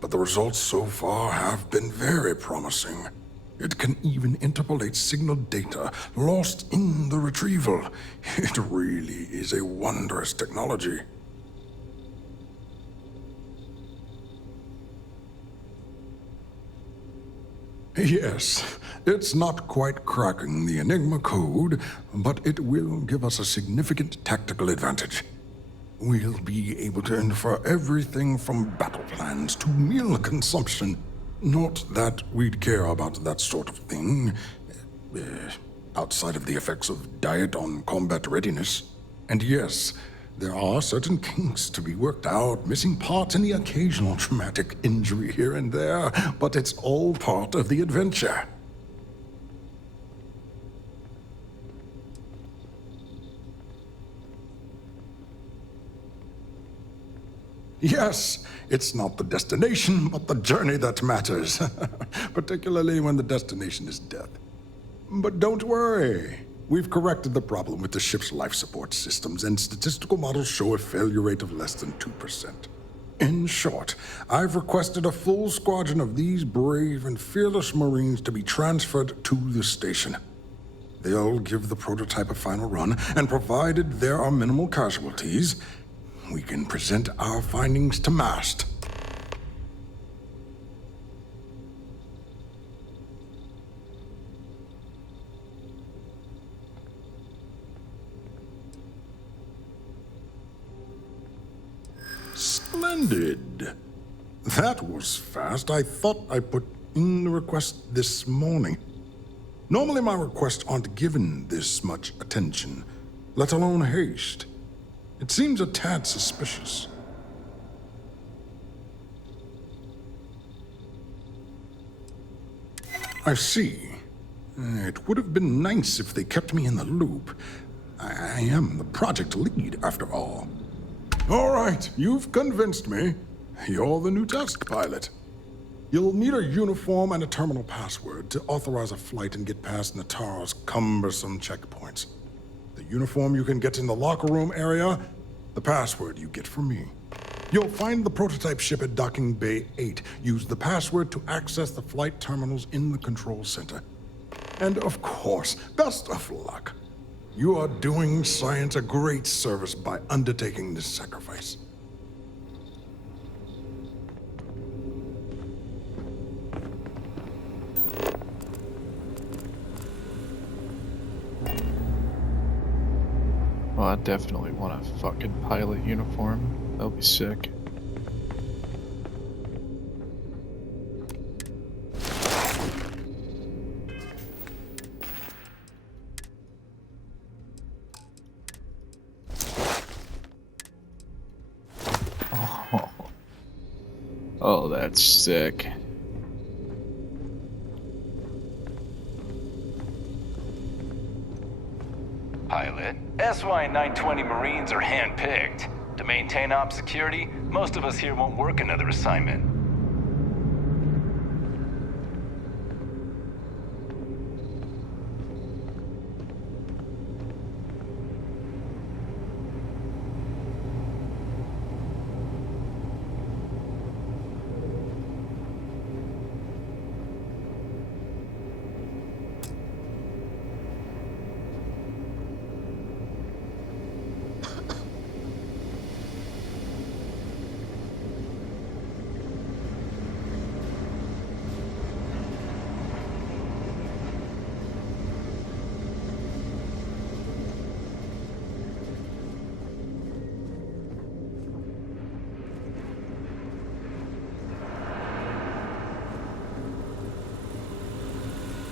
but the results so far have been very promising. It can even interpolate signal data lost in the retrieval. It really is a wondrous technology. Yes, it's not quite cracking the Enigma code, but it will give us a significant tactical advantage. We'll be able to infer everything from battle plans to meal consumption. Not that we'd care about that sort of thing, outside of the effects of diet on combat readiness. And yes, there are certain kinks to be worked out, missing parts and the occasional traumatic injury here and there, but it's all part of the adventure. Yes, it's not the destination, but the journey that matters, particularly when the destination is death. But don't worry. We've corrected the problem with the ship's life support systems, and statistical models show a failure rate of less than 2%. In short, I've requested a full squadron of these brave and fearless Marines to be transferred to the station. They'll give the prototype a final run, and provided there are minimal casualties, we can present our findings to MAST. Splendid. That was fast. I thought I put in the request this morning. Normally my requests aren't given this much attention, let alone haste. It seems a tad suspicious. I see. It would have been nice if they kept me in the loop. I am the project lead, after all. All right, you've convinced me. You're the new test pilot. You'll need a uniform and a terminal password to authorize a flight and get past Natara's cumbersome checkpoints. The uniform you can get in the locker room area, the password you get from me. You'll find the prototype ship at Docking Bay 8. Use the password to access the flight terminals in the control center. And of course, best of luck. You are doing science a great service by undertaking this sacrifice. I definitely want a fucking pilot uniform. That'll be sick. Oh, that's sick. Pilot, SY-920 Marines are hand-picked. To maintain op security, most of us here won't work another assignment.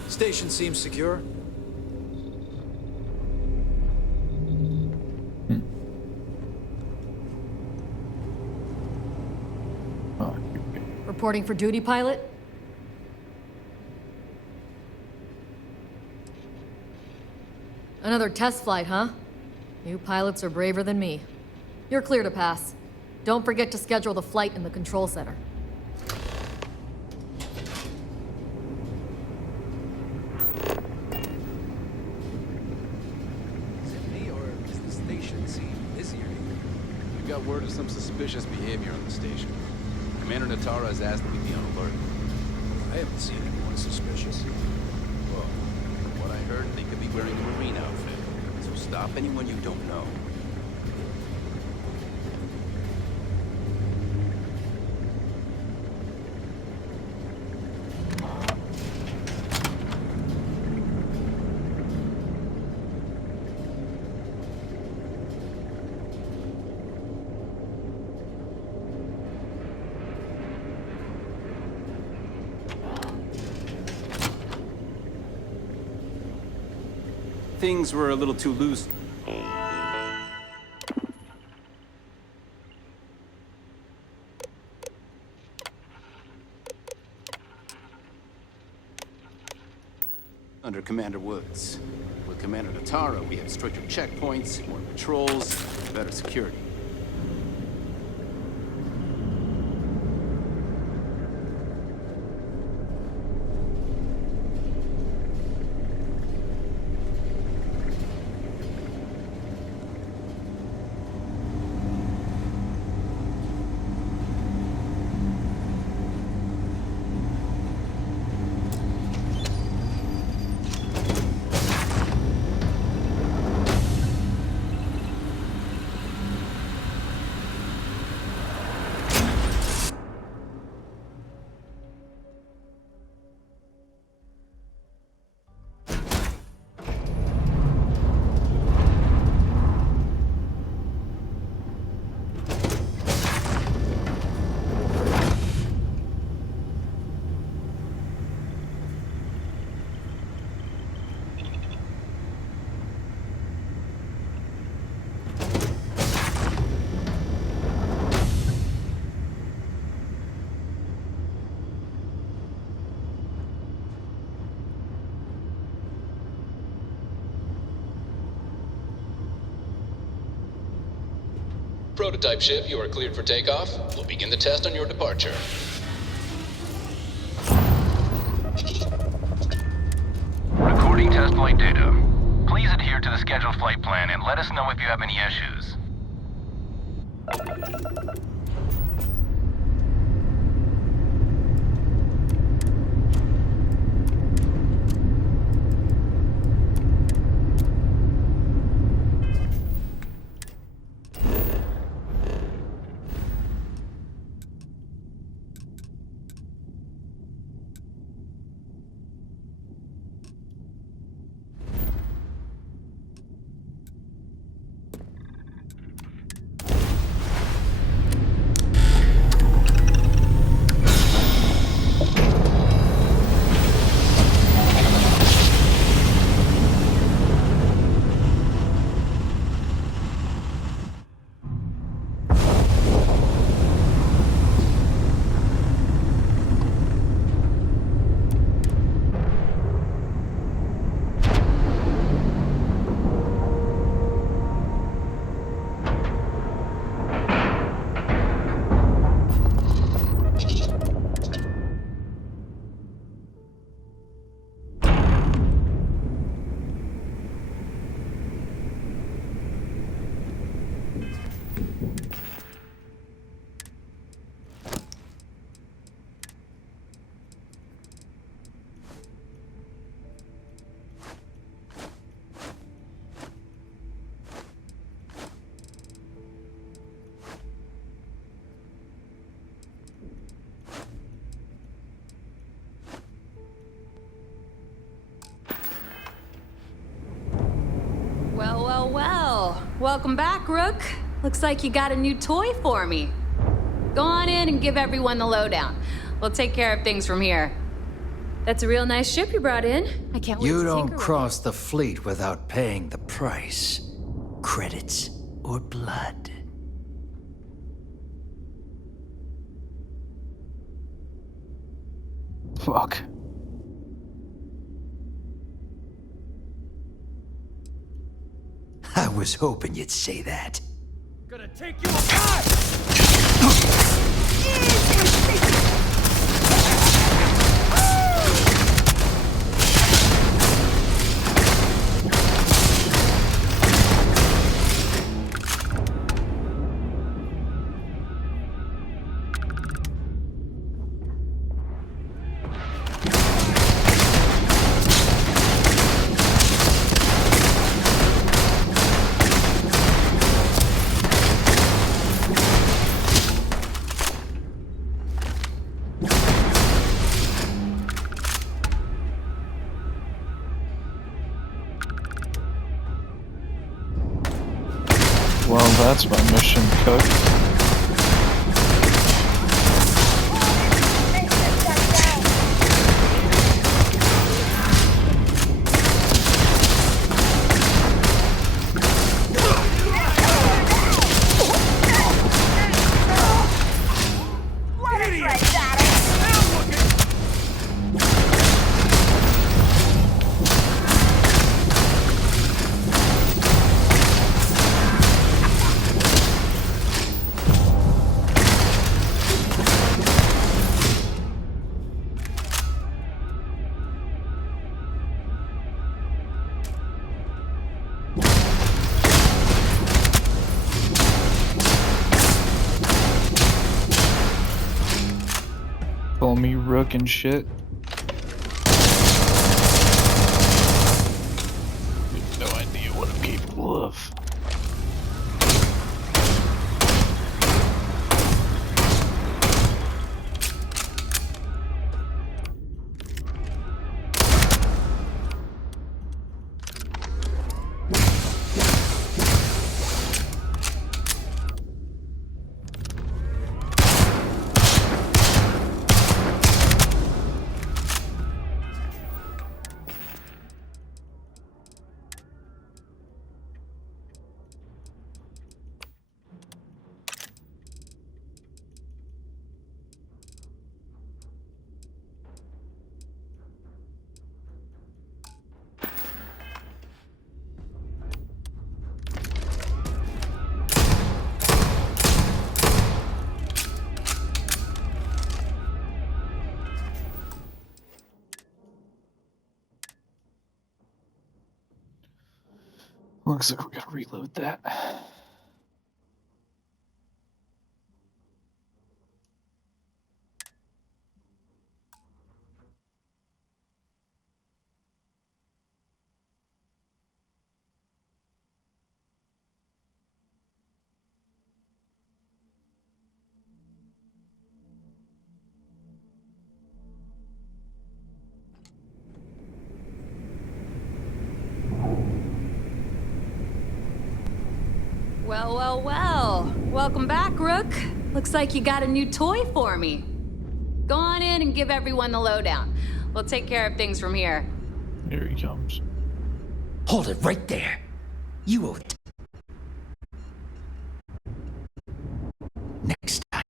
Station seems secure. Reporting for duty, pilot? Another test flight, huh? You pilots are braver than me. You're clear to pass. Don't forget to schedule the flight in the control center. We got word of some suspicious behavior on the station. Commander Natara has asked that we be on alert. I haven't seen anyone suspicious. Well, from what I heard, they could be wearing a Marine outfit. So stop anyone you don't know. Things were a little too loose. Under Commander Woods. With Commander Natara, we have stricter checkpoints, more patrols, better security. Prototype ship, you are cleared for takeoff. We'll begin the test on your departure. Recording test flight data. Please adhere to the scheduled flight plan and let us know if you have any issues. Welcome back, Rook. Looks like you got a new toy for me. Go on in and give everyone the lowdown. We'll take care of things from here. That's a real nice ship you brought in. I can't wait to You tinker don't with cross the fleet without paying the price. Credits or blood. Fuck. I was hoping you'd say that. Gonna take you apart! Well, that's my mission cooked. Call me Rook and shit. You have no idea what I'm capable of. Looks like we gotta reload that. Well, well, well. Welcome back, Rook. Looks like you got a new toy for me. Go on in and give everyone the lowdown. We'll take care of things from here. Here he comes. Hold it right there. You owe it. Next time,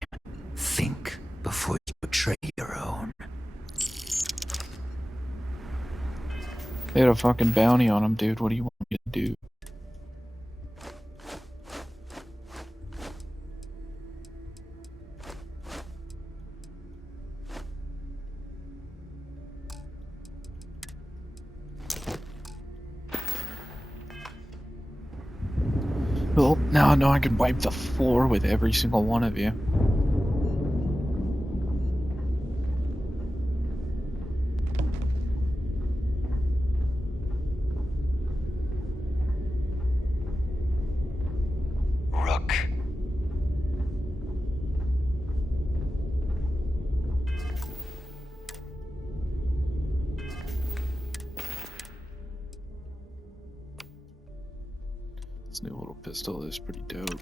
think before you betray your own. They had a fucking bounty on him, dude. What do you want me to do? Well, now I know I can wipe the floor with every single one of you. Rook. This new little pistol is pretty dope.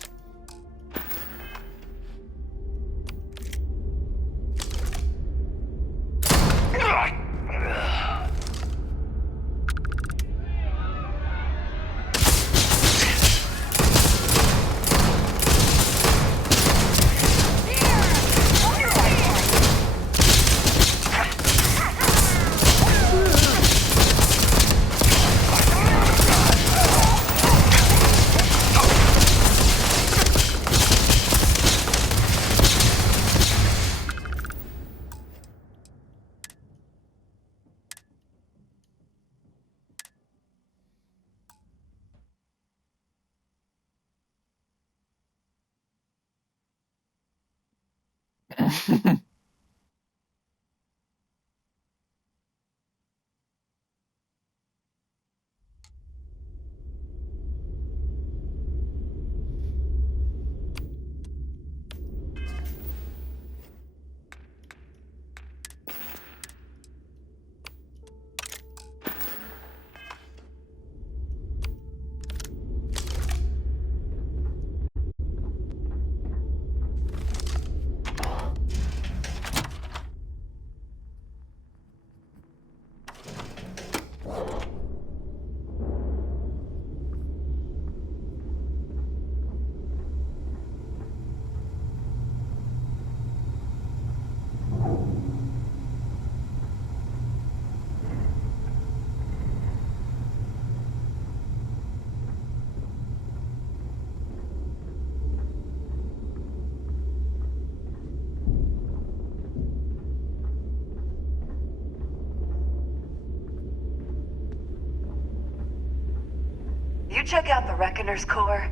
You check out the Reckoner's core.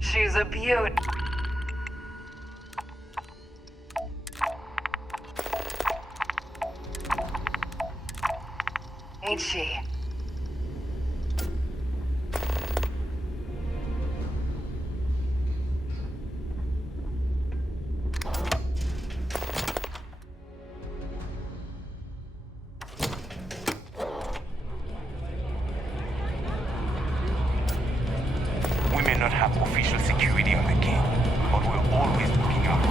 She's a beaut. Ain't she? We may not have official security on the king, but we're always looking out.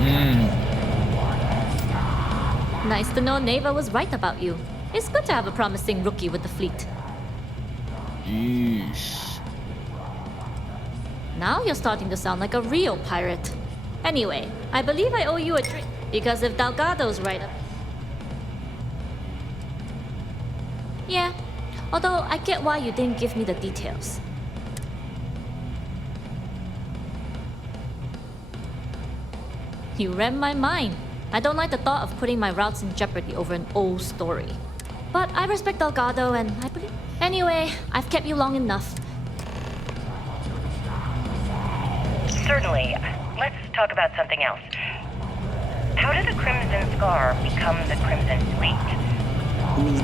Nice to know Neva was right about you. It's good to have a promising rookie with the fleet. Yeesh. Now you're starting to sound like a real pirate. Anyway, I believe I owe you a drink, because if Delgado's right up... Yeah, although I get why you didn't give me the details. You read my mind. I don't like the thought of putting my routes in jeopardy over an old story. But I respect Delgado and I believe... Anyway, I've kept you long enough. Certainly. Let's talk about something else. How did the Crimson Scar become the Crimson Fleet?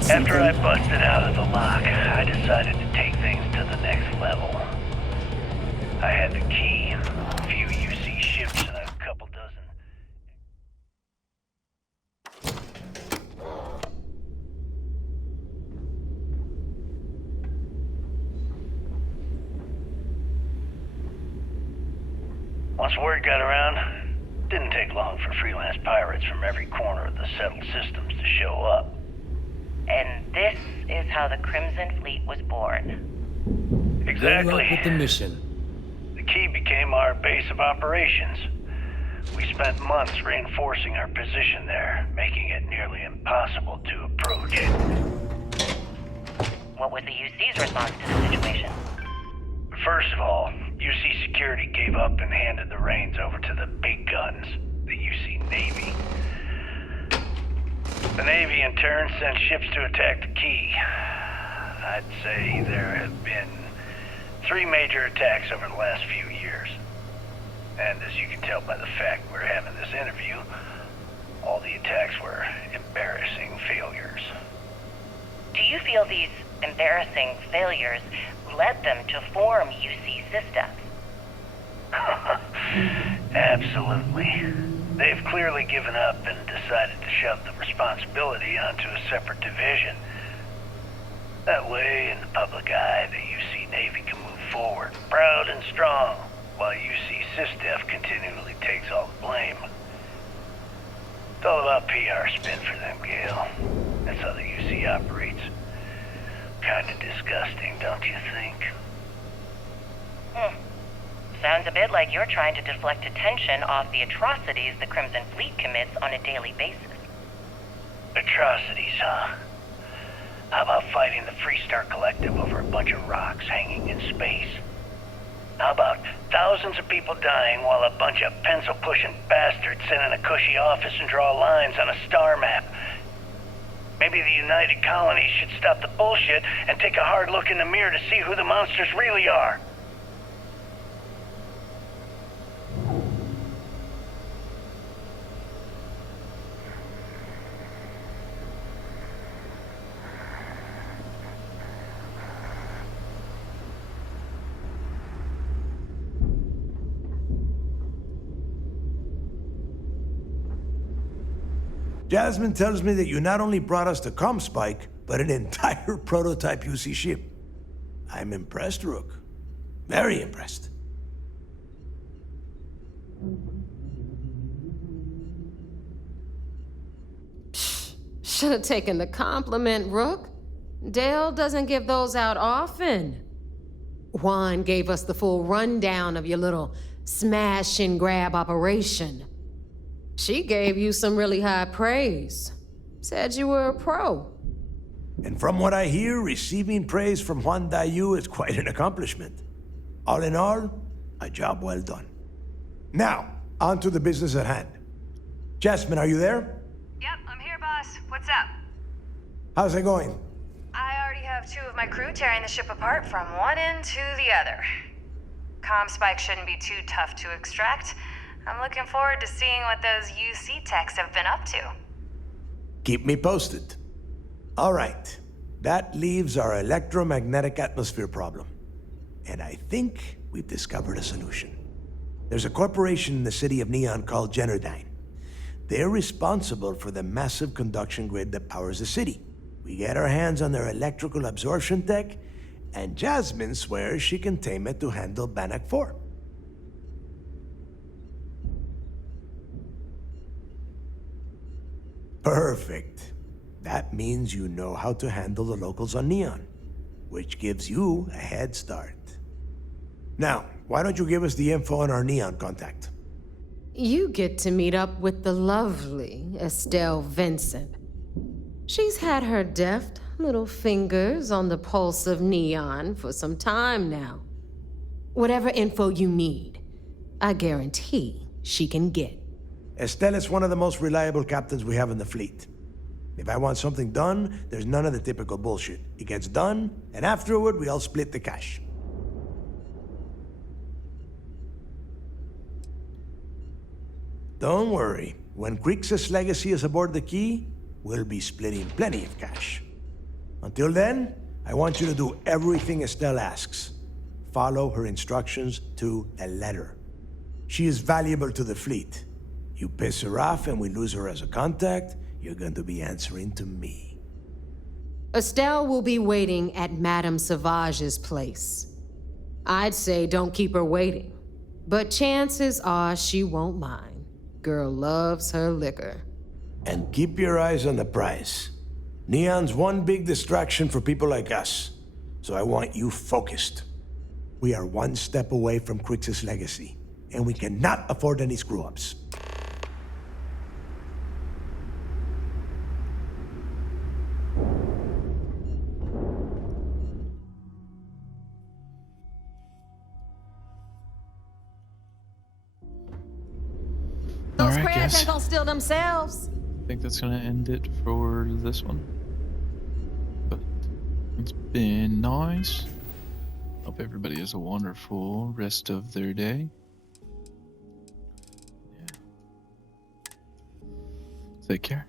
After I busted out of the lock, I decided to take things to the next level. I had the key, a few UC ships, and a couple dozen. Once word got around, it didn't take long for freelance pirates from every corner of the settled systems to show up. And this is how the Crimson Fleet was born. Exactly. Good luck with the mission. The key became our base of operations. We spent months reinforcing our position there, making it nearly impossible to approach. What was the UC's response to the situation? First of all, UC Security gave up and handed the reins over to the big guns, the UC Navy. The Navy, in turn, sent ships to attack the key. I'd say there have been 3 major attacks over the last few years. And as you can tell by the fact we're having this interview, all the attacks were embarrassing failures. Do you feel these embarrassing failures led them to form UC systems? Absolutely. They've clearly given up and decided to shove the responsibility onto a separate division. That way, in the public eye, the UC Navy can move forward, proud and strong, while UC SysDef continually takes all the blame. It's all about PR spin for them, Gale. That's how the UC operates. Kinda disgusting, don't you think? Sounds a bit like you're trying to deflect attention off the atrocities the Crimson Fleet commits on a daily basis. Atrocities, huh? How about fighting the Freestar Collective over a bunch of rocks hanging in space? How about thousands of people dying while a bunch of pencil-pushing bastards sit in a cushy office and draw lines on a star map? Maybe the United Colonies should stop the bullshit and take a hard look in the mirror to see who the monsters really are. Jasmine tells me that you not only brought us the ComSpike, but an entire prototype UC ship. I'm impressed, Rook. Very impressed. Should have taken the compliment, Rook. Dale doesn't give those out often. Juan gave us the full rundown of your little smash and grab operation. She gave you some really high praise. Said you were a pro. And from what I hear, receiving praise from Juan Dayu is quite an accomplishment. All in all, a job well done. Now, on to the business at hand. Jasmine, are you there? Yep, I'm here, boss. What's up? How's it going? I already have 2 of my crew tearing the ship apart from one end to the other. ComSpike shouldn't be too tough to extract. I'm looking forward to seeing what those UC techs have been up to. Keep me posted. All right. That leaves our electromagnetic atmosphere problem. And I think we've discovered a solution. There's a corporation in the city of Neon called Generdyne. They're responsible for the massive conduction grid that powers the city. We get our hands on their electrical absorption tech, and Jasmine swears she can tame it to handle Bannock 4. Perfect. That means you know how to handle the locals on Neon, which gives you a head start. Now, why don't you give us the info on our Neon contact? You get to meet up with the lovely Estelle Vincent. She's had her deft little fingers on the pulse of Neon for some time now. Whatever info you need, I guarantee she can get. Estelle is one of the most reliable captains we have in the fleet. If I want something done, there's none of the typical bullshit. It gets done, and afterward, we all split the cash. Don't worry. When Crixus' legacy is aboard the Key, we'll be splitting plenty of cash. Until then, I want you to do everything Estelle asks. Follow her instructions to a letter. She is valuable to the fleet. You piss her off and we lose her as a contact, you're going to be answering to me. Estelle will be waiting at Madame Sauvage's place. I'd say don't keep her waiting, but chances are she won't mind. Girl loves her liquor. And keep your eyes on the prize. Neon's one big distraction for people like us, so I want you focused. We are one step away from Crixus' legacy, and we cannot afford any screw-ups. Those Alright, crabs guys. ain't gonna steal themselves. I think that's gonna end it for this one. But it's been nice. Hope everybody has a wonderful rest of their day. Yeah. Take care.